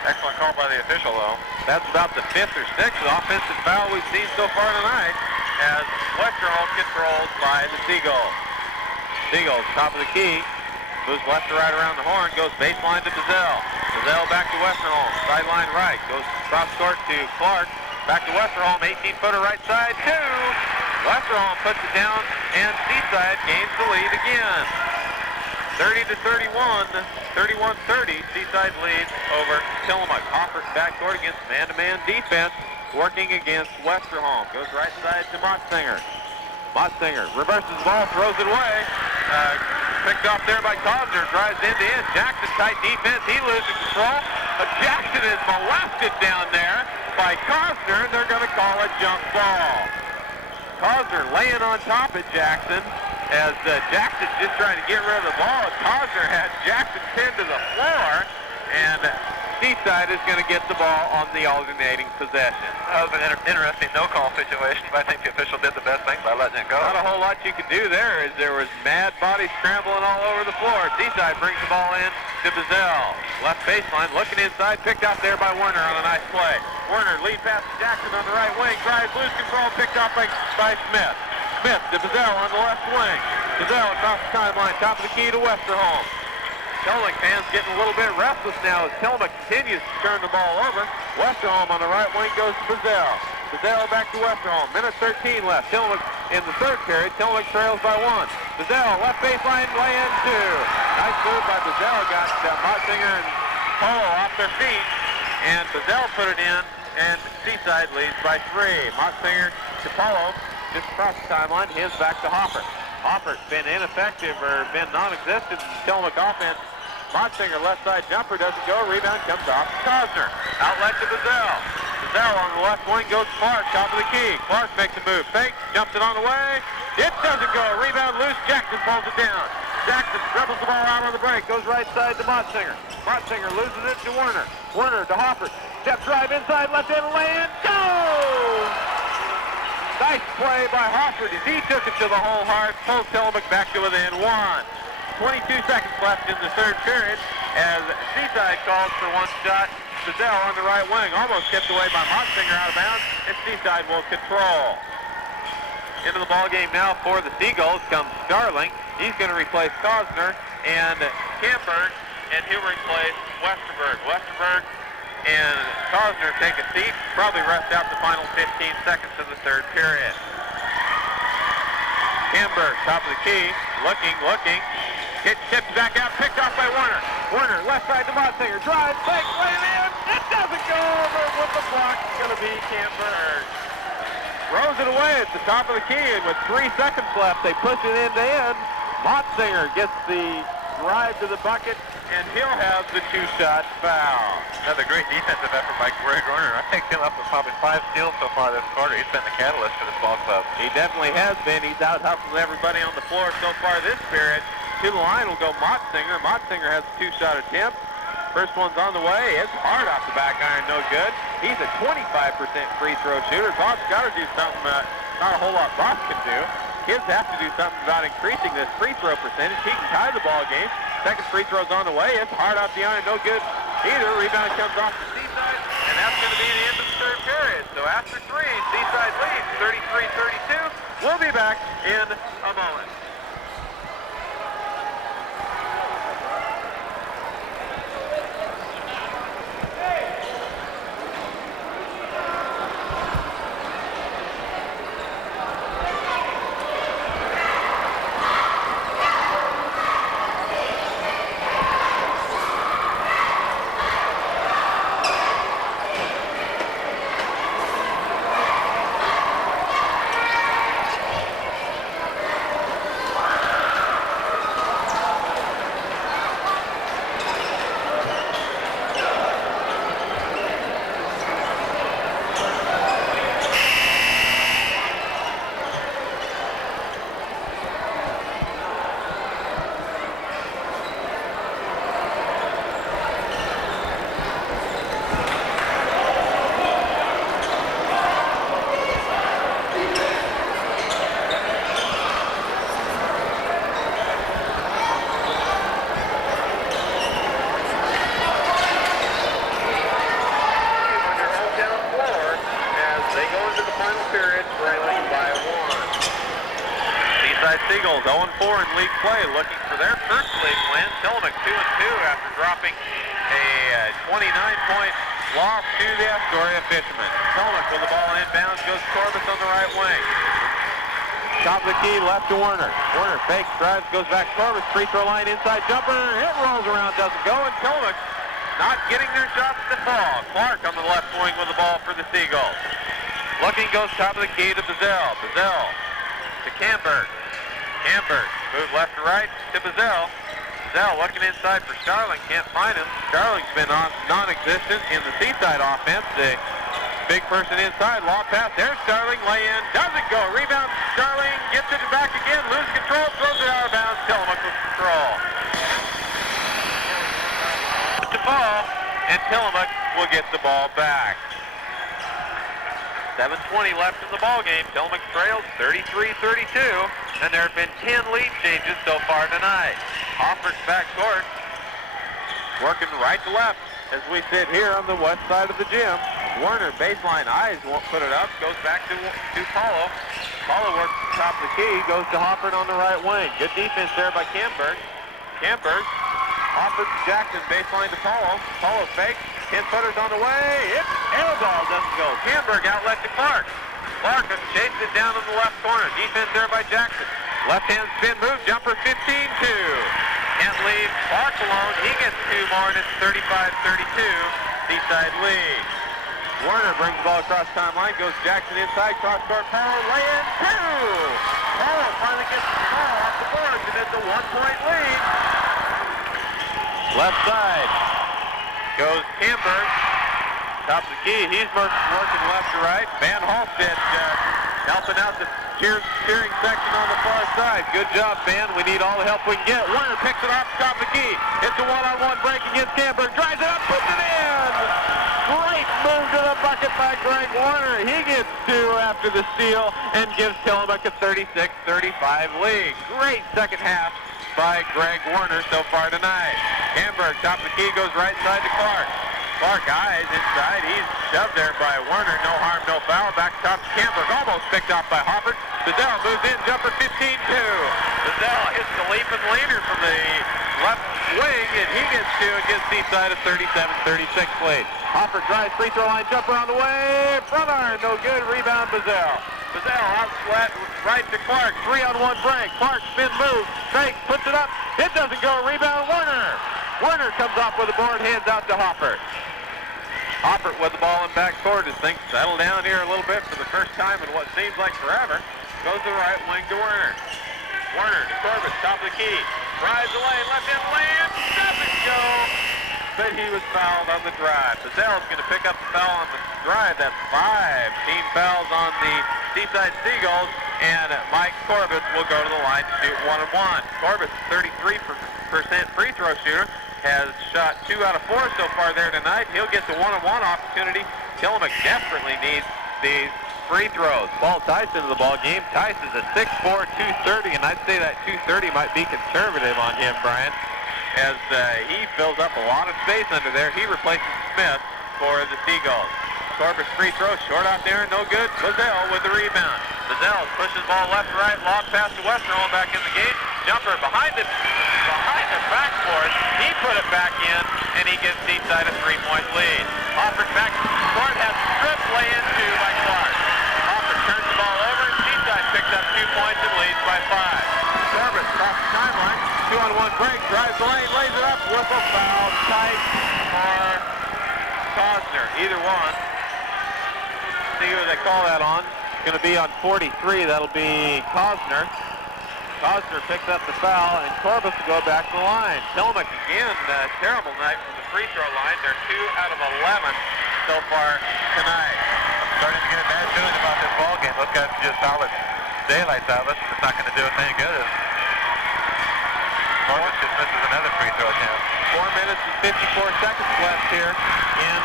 Excellent call by the official, though. That's about the 5th or 6th offensive foul we've seen so far tonight as Westerholm controls by the Seagulls. Seagulls, top of the key, moves left to right around the horn, goes baseline to Bazell. Bazell back to Westerholm, sideline right, goes cross court to Clark, back to Westerholm, 18-footer right side, 2. Westerholm puts it down, and Seaside gains the lead again. 30-31, 31-30, Seaside leads over Tillamook. Hoffert backcourt against man-to-man defense, working against Westerholm. Goes right side to Motsinger. Motsinger reverses the ball, throws it away. Picked off there by Cosner, drives end to end. Jackson tight defense, he loses control. Jackson is molested down there by Cosner, and they're going to call a jump ball. Cosner laying on top of Jackson as Jackson's just trying to get rid of the ball. Cosner had Jackson pinned to the floor, and Seaside is going to get the ball on the alternating possession. That was an interesting no-call situation, but I think the official did the best thing by letting it go. Not a whole lot you could do there as there was mad bodies scrambling all over the floor. Seaside brings the ball in to Bazell. Left baseline, looking inside, picked out there by Werner on a nice play. Werner lead pass to Jackson on the right wing, drives, loose control, picked off by Smith. Smith to Bazell on the left wing. Bazell across the timeline, top of the key to Westerholm. Tillamook fans getting a little bit restless now as Tillamook continues to turn the ball over. Westerholm on the right wing goes to Bazell. Bazell back to Westerholm. Minute 13 left. Tillamook in the third period. Tillamook trails by 1. Bazell left baseline, lay in 2. Nice move by Bazell. Got Motsinger and Polo off their feet. And Bazell put it in, and Seaside leads by 3. Motsinger to Polo. Just across the timeline, hands back to Hoffert. Hoffert's been ineffective or been non-existent in the Tillamook offense. Motsinger left side jumper doesn't go. Rebound comes off to Cosner. Outlet to Bazell. Bazell on the left wing goes to Clark, top of the key. Clark makes a move. Fake, jumps it on the way. It doesn't go. Rebound loose. Jackson pulls it down. Jackson dribbles the ball out on the break. Goes right side to Motsinger. Motsinger loses it to Werner. Werner to Hoffert. Step drive inside, left hand lay-in. Goes! Nice play by Hoffert as he took it to the hole hard, pulls Tillamook back to within 1. 22 seconds left in the third period as Seaside calls for one shot. Bazell on the right wing, almost tipped away by Motsinger out of bounds, and Seaside will control. Into the ball game now for the Seagulls comes Starling. He's going to replace Cosner and Camberg, and he'll replace Westerberg. Westerberg and Cosner take a seat, probably rest out the final 15 seconds of the third period. Camberg, top of the key, looking. Tips back out, picked off by Werner. Werner, left side to Motsinger, drive, fake, lay it in. It doesn't go over with the block. It's going to be Camberg. Throws it away at the top of the key, and with 3 seconds left, they push it end to end. Motsinger gets the drive to the bucket, and he'll have the 2-shot foul. Another great defensive effort by Greg Werner. I think him up with probably 5 steals so far this quarter. He's been the catalyst for this ball club. He definitely has been. He's out hustling everybody on the floor so far this period. To the line will go Motsinger. Motsinger has a 2-shot attempt. First one's on the way. It's hard off the back iron, no good. He's a 25% free throw shooter. Bob's got to do something not a whole lot Bob can do. Kids have to do something about increasing this free throw percentage. He can tie the ball game. Second free throw's on the way. It's hard off the iron, no good either. Rebound comes off the Seaside, and that's going to be the end of the third period. So after three, Seaside leads 33-32. We'll be back in a moment. Seagulls 0-4 in league play, looking for their first league win. Tillamook 2-2 after dropping a 29-point loss to the Astoria Fishermen. Tillamook with the ball inbounds, goes Corbus on the right wing. Top of the key, left to Werner. Werner fakes, drives, goes back to Corbus. Free throw line, inside jumper. It rolls around, doesn't go, and Tillamook not getting their shots to fall. Clark on the left wing with the ball for the Seagulls. Looking, goes top of the key to Bazell. Bazell to Camberg. Camberg moves left to right to Bazell. Bazell looking inside for Starling, can't find him. Starling's been non-existent in the Seaside offense. The big person inside, long pass. There's Starling, lay in, doesn't go. Rebound, Starling gets it back again, loses control, throws it out of bounds. Tillamook with control. The ball, and Tillamook will get the ball back. 7:20 left in the ball game. Tillamook trails 33-32, and there have been 10 lead changes so far tonight. Hofford's back court, working right to left as we sit here on the west side of the gym. Werner, baseline eyes, won't put it up, goes back to Paulo. Paulo works the top of the key, goes to Hofford on the right wing. Good defense there by Camberg. Camberg, Hofford to Jackson, baseline to Paulo. Paulo fakes. 10-footers on the way. It's air ball, doesn't go. Camberg outlet to Clark. Clark chases it down in the left corner. Defense there by Jackson. Left-hand spin move. Jumper 15-2. Can't leave Clark alone. He gets two more, and it's 35-32. Seaside lead. Werner brings the ball across timeline. Goes Jackson inside. Cross-court power. Lay-in two. Paulo finally gets the ball off the boards, and it's a one-point lead. Left side. Goes Camberg, top of the key. He's working left to right. Van Halstead helping out the cheering section on the far side. Good job, Van. We need all the help we can get. Werner picks it off the top of the key. It's a one-on-one break against Camberg. Drives it up, puts it in. Great move to the bucket by Greg Werner. He gets two after the steal and gives Tillamook a 36-35 lead. Great second half by Greg Werner so far tonight. Camberg, top of the key, goes right side to Clark. Clark eyes inside. He's shoved there by Werner. No harm, no foul. Back to top to Camberg. Almost picked off by Hofford. Bazell moves in. Jumper 15-2. Bazell hits the leap and leader from the left wing, and he gets two and gives Seaside a 37-36 lead. Hofford drives, free throw line. Jumper on the way. Front iron, no good. Rebound, Bazell. Bazell out flat right to Clark. 3-on-1 break. Clark spin move. Fake, puts it up. It doesn't go. Rebound, Werner. Werner comes off with the board, hands out to Hofford. Hofford with the ball in backcourt as things settle down here a little bit for the first time in what seems like forever. Goes the right wing to Werner. Werner to Corbett, top of the key. Drives away, left-hand land, doesn't go. But he was fouled on the drive. Bazell's going to pick up the foul on the drive. That's 5 team fouls on the Seaside Seagulls, and Mike Corbett will go to the line to shoot 1-1. Corbett, 33% free throw shooter, has shot 2 out of 4 so far there tonight. He'll get the 1-on-1 opportunity Tillamook desperately needs these free throws. Paul Tice into the ball game. Tice is a 6'4", 230, and I'd say that 230 might be conservative on him, Brian, as he fills up a lot of space under there. He replaces Smith for the Seagulls. Corbus free throw, short out there, no good. Bazell with the rebound. Bazell pushes the ball left to right, lob pass to Westerholm back in the game. Jumper behind the backboard. He put it back in, and he gives Seaside a 3-point lead. Hofford back court, has a strip lay into by Clark. Hofford turns the ball over, and Seaside picks up 2 points and leads by 5. Corbus across the timeline, 2-on-1 break, drives the lane, lays it up, whistle, foul, Tice or Cosner, either one. See who they call that on. It's going to be on 43. That'll be Cosner. Cosner picks up the foul, and Corbus will go back to the line. Tillamook again, terrible night from the free throw line. They're 2 out of 11 so far tonight. Starting to get a bad feeling about this ball game. Those guys just solid daylights out of us. It's not going to do us any good. Corbus just misses another free throw attempt. 4 minutes and 54 seconds left here in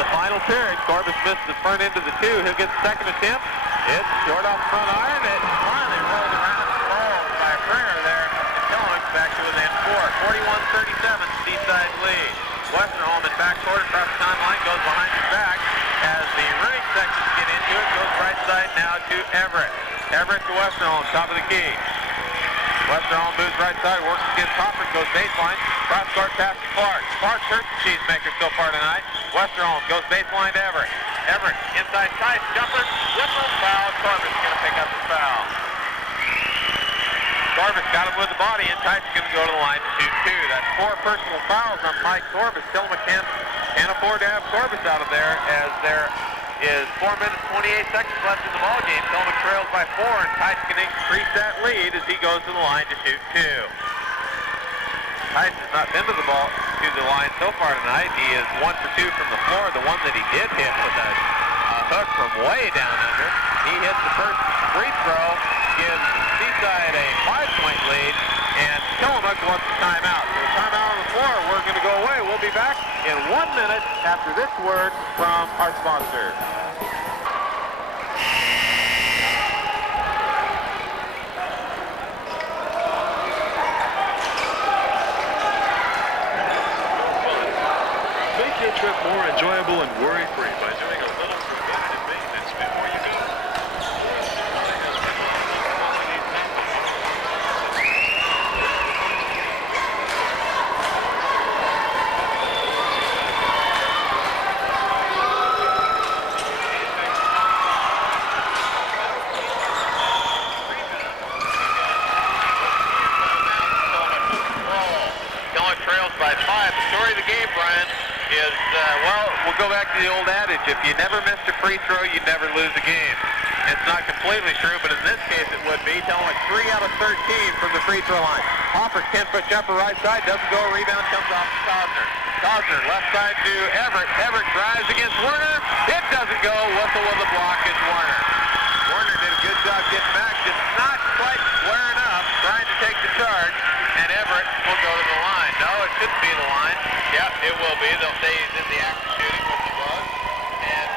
the final period. Corbus missed the front end of the 2. He'll get the second attempt. It's short off the front iron. It finally rolled around the ball by a prayer there. And Tillamook's back to within 4. 41-37, Seaside lead. Westerholm in backcourt across the timeline, goes behind his back. As the running sections get into it, goes right side now to Everett. Everett to Westerholm, top of the key. Westerholm moves right side, works against Hopper, goes baseline. Cross-court pass to Clark. Clark's hurt the Cheesemaker so far tonight. Westerholm goes baseline to Everett. Everett inside Tice, jumper, whistle, foul. Corbus going to pick up the foul. Corbus got him with the body, and Tice is going to go to the line to shoot 2. That's 4 personal fouls on Mike Corbus. Tillamook can't afford to have Corbus out of there, as there is 4 minutes, 28 seconds left in the ball game. Tillamook trails by 4, and Tice can increase that lead as he goes to the line to shoot 2. Tice has not been to the line so far tonight. He is 1 for 2 from the floor. The one that he did hit with a hook from way down under. He hits the first free throw, gives Seaside a 5-point lead, and Tillamook wants a timeout. So a timeout on the floor. We're going to go away. We'll be back in 1 minute after this word from our sponsor. Make your trip more enjoyable and worry-free by doing a little preventative maintenance before you go. Trails by 5. The story of the game, Brian, is, we'll go back to the old adage, if you never missed a free throw, you never lose a game. It's not completely true, but in this case it would be. Tillamook 3 out of 13 from the free throw line. Hopper, 10-foot jumper right side, doesn't go, rebound comes off to Cosner. Cosner, left side to Everett. Everett drives against Werner. It doesn't go, whistle with the block, it's Werner. Werner did a good job getting back, just not quite squaring up, trying to take the charge, and Everett will go to the line. No, it shouldn't be the line. Yep, it will be. They'll say he's in the act of shooting, which he was. And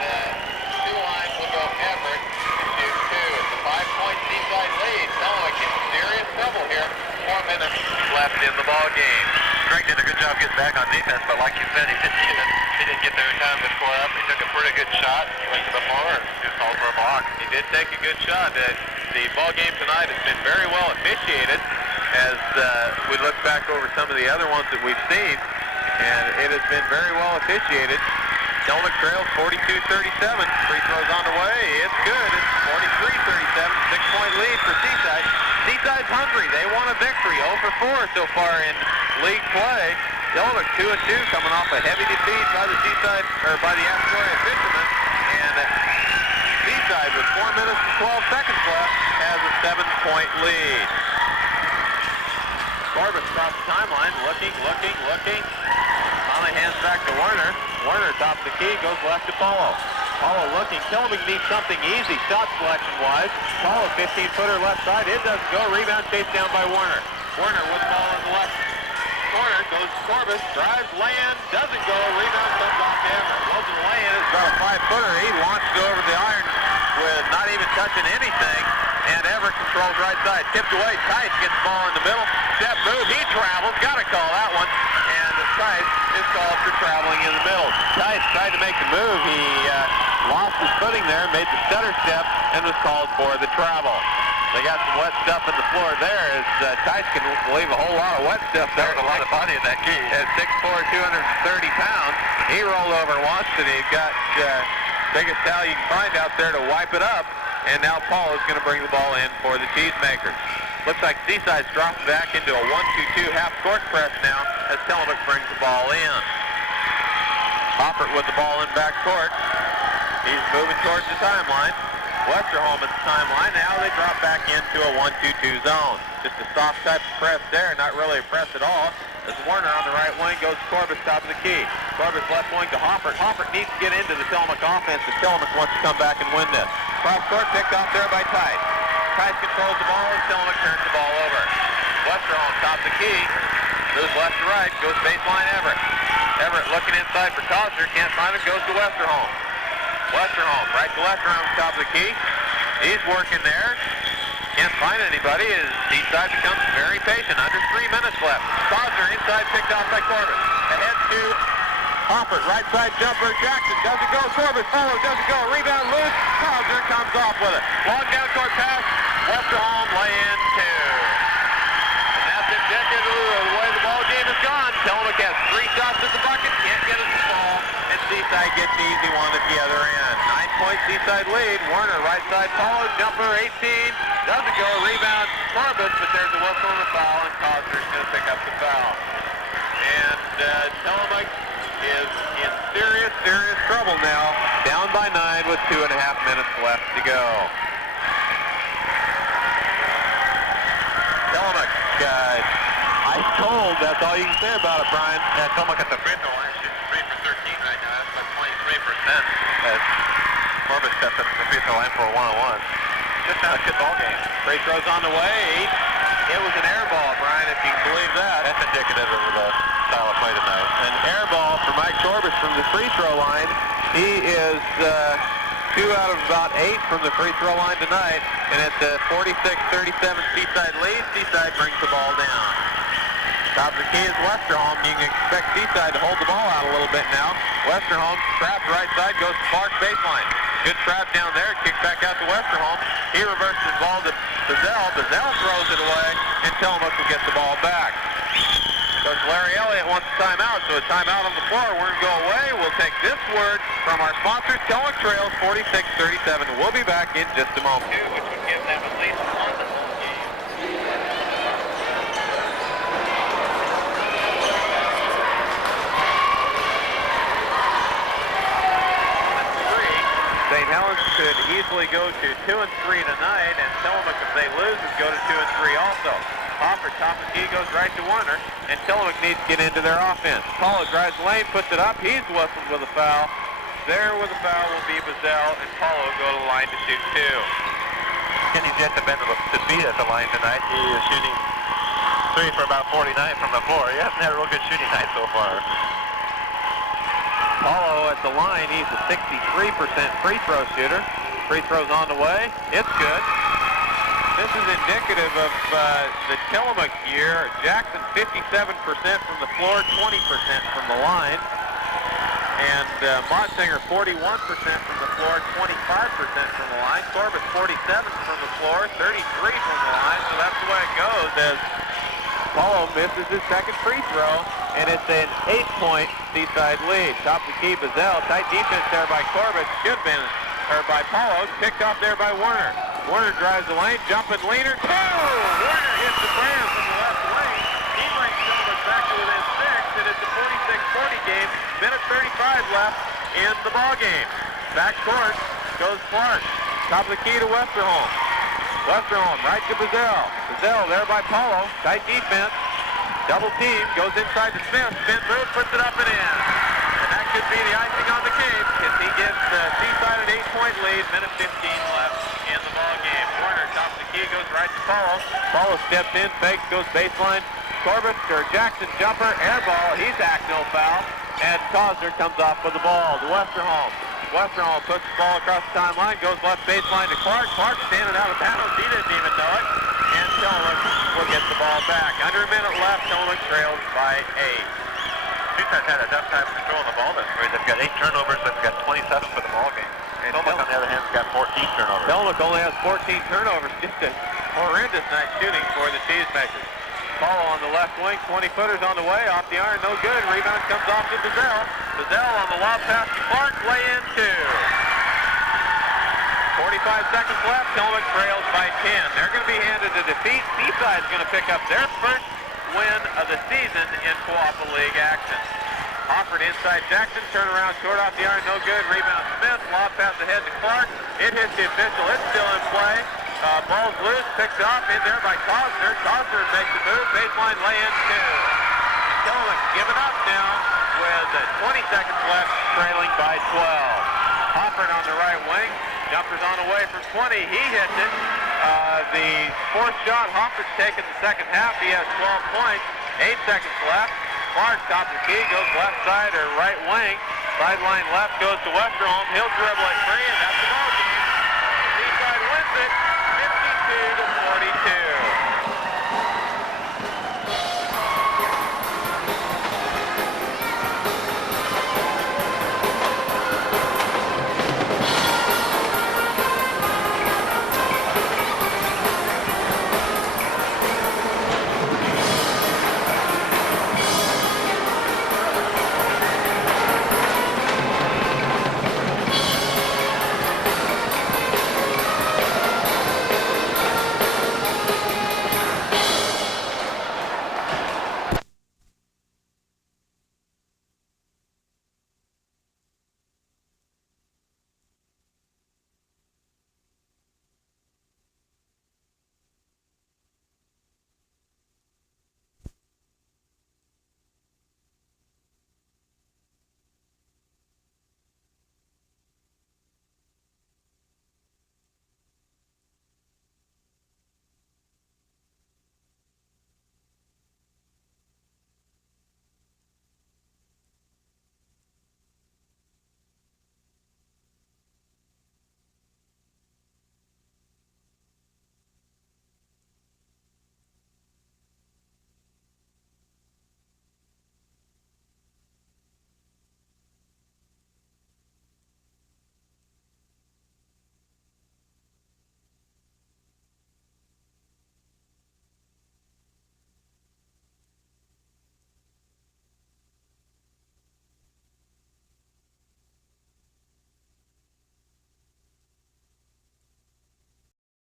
2 lines will go Everett to shoot 2. It's a 5-point Seaside lead. Tillamook in serious trouble here. 4 minutes left in the ball game. Greg did a good job getting back on defense, but like you said, he didn't get there in time to score up. He took a pretty good shot. He went to the floor and just called for a block. He did take a good shot. The ball game tonight has been very well officiated as we look back over some of the other ones that we've seen, and it has been very well officiated. Tillamook trails 42-37. Free throws on the way. It's good. It's 43-37. 6-point lead for Seaside. Seaside's hungry. They want a victory. 0 for 4 so far in league play. Tillamook 2-2, coming off a heavy defeat by the Astoria Fishermen, and Seaside with 4 minutes and 12 seconds left has a 7-point lead. Corbus across the timeline, looking. Finally hands back to Werner. Werner top of the key, goes left to Paulo. Paulo looking. Tillamook needs something easy shot selection-wise. Paulo 15-footer left side. It doesn't go. Rebound chased down by Werner. Werner with the ball on the left corner, goes Corbus, drives, land, doesn't go, rebound comes off to Everett. Wasn't laying, it's about a 5-footer. He launched it over the iron with not even touching anything, and Everett controls right side. Tipped away, Tice gets the ball in the middle. Step move, he travels, got to call that one, and Tice is called for traveling in the middle. Tice tried to make the move. He lost his footing there, made the stutter step, and was called for the travel. They got some wet stuff in the floor there as Tice can leave a whole lot of wet stuff there. There's a lot of body in that key. At 6'4", 230 pounds, he rolled over once, and he got biggest towel you can find out there to wipe it up. And now Paul is going to bring the ball in for the Cheesemakers. Looks like Seaside's dropped back into a 1-2-2 half-court press now as Tillamook brings the ball in. Hoppert with the ball in backcourt. He's moving towards the timeline. Westerholm at the timeline. Now they drop back into a 1-2-2 zone. Just a soft type of press there, not really a press at all. As Warner on the right wing goes Corbus top of the key. Corbus left wing to Hoppert. Hoppert needs to get into the Tillamook offense if Tillamook wants to come back and win this. Cross court picked off there by Tice. Tice controls the ball and Tillamook turns the ball over. Westerholm top of the key. Moves left to right. Goes baseline Everett. Everett looking inside for Cosner. Can't find him. Goes to Westerholm. Westerholm right to Westerholm top of the key. He's working there. Can't find anybody as Seaside becomes very patient. Under 3 minutes left. Cosner inside picked off by Corbus. Ahead to Hoppert. Right side jumper. Jackson doesn't go. Corbus follows. Doesn't go. Rebound loose. Cosner comes off with it. Long down court pass. Westerholm lay in two. And that's indicative of the way the ball game is gone. Tillamook has 3 shots at the bucket. Can't get it to fall. And Seaside gets the easy one at the other end. 9-point Seaside lead. Warner right side follows. Jumper 18. Doesn't go. Rebound Corbus, but there's a whistle and a foul, and Cosner's going to pick up the foul. And Tillamook is in serious, serious trouble now. Down by 9 with 2.5 minutes left to go. Tillamook, ice cold. That's all you can say about it, Brian. Yeah, Tillamook at the free throw line shooting 3 for 13 right now. That's about 23%. As Corbus steps up to the free throw line for a one-on-one. Just not a good ball game. Free throws on the way. It was an air ball, Brian, if you can believe that. That's indicative of the style of play tonight. An air ball for Mike Corbus from the free throw line. He is 2 out of about 8 from the free throw line tonight, and it's a 46-37 Seaside lead. Seaside brings the ball down. Top of the key is Westerholm. You can expect Seaside to hold the ball out a little bit now. Westerholm trapped right side, goes to Clark baseline. Good trap down there, kicked back out to Westerholm. He reverses the ball to Bazell. Bazell throws it away, and Tillamook will get the ball back. Coach Larry Elliott wants a timeout, so a timeout on the floor. We're going to go away. We'll take this word from our sponsors, Tillamook Trails, 46-37. We'll be back in just a moment. Which would give them at least one game. St. Helens could easily go to 2-3 tonight, and Tillamook, if they lose, would go to 2-3 also. Hoppert, top of the key, goes right to Warner, and Tillamook needs to get into their offense. Paulo drives the lane, puts it up. He's whistled with a foul. There with a foul will be Bazell, and Paulo will go to the line to shoot 2. Kenny's yet to bend to speed at the line tonight. He is shooting 3 for about 49 from the floor. He hasn't had a real good shooting night so far. Paulo at the line, he's a 63% free throw shooter. Free throw's on the way. It's good. This is indicative of the Tillamook year. Jackson 57% from the floor, 20% from the line. And Motsinger 41% from the floor, 25% from the line. Corbus 47 from the floor, 33 from the line. So that's the way it goes as Paulo misses his second free throw, and it's an 8-point Seaside lead. Top of the key, Bazell. Tight defense there by Corbett. Should have been, or by Paulo. Picked off there by Warner. Warner drives the lane, jumping leaner. 2! Warner hits the brand from the left lane. He brings Tillamook back to within 6, and it's a 46-40 game. Minute 35 left in the ball game. Back court goes Clark. Top of the key to Westerholm. Westerholm right to Bazell. Bazell there by Paulo. Tight defense. Double team. Goes inside to Smith. Smith moves, puts it up and in. And that could be the icing on the cake as he gives Seaside an 8-point lead. Minute 15 left in the ball game. Warner top of the key goes right to Paulo. Paulo steps in, fakes, goes baseline. Jackson jumper, air ball. He's act no foul. And Cosner comes off with the ball to Westerholm. Westerholm puts the ball across the timeline, goes left baseline to Clark. Clark standing out of bounds. He didn't even know it. And Tillamook will get the ball back. Under a minute left, Tillamook trails by 8. Seaside had a tough time controlling the ball this way. They've got 8 turnovers. They've got 27 for the ball game. And Tillamook, on the other hand, has got 14 turnovers. Tillamook only has 14 turnovers. Just a horrendous night shooting for the Cheesemakers. Ball on the left wing, 20-footers on the way, off the iron, no good. Rebound comes off to Bazell. Bazell on the lob pass to Clark, lay in 2. 45 seconds left, Tillamook trails by 10. They're going to be handed a defeat. Seaside's going to pick up their first win of the season in Coapa League action. Offered inside Jackson, turn around, short off the iron, no good. Rebound Smith, lob pass ahead to Clark. It hits the official, it's still in play. Ball's loose, picked off in there by Cosner. Cosner makes the move, baseline lay in 2. Tillamook giving up now with 20 seconds left, trailing by 12. Hofford on the right wing, jumpers on the way from 20, he hits it. The fourth shot, Hofford's taken the second half, he has 12 points, 8 seconds left. Clark, top of the key, goes left side or right wing. Sideline left goes to Westerholm. He'll dribble it free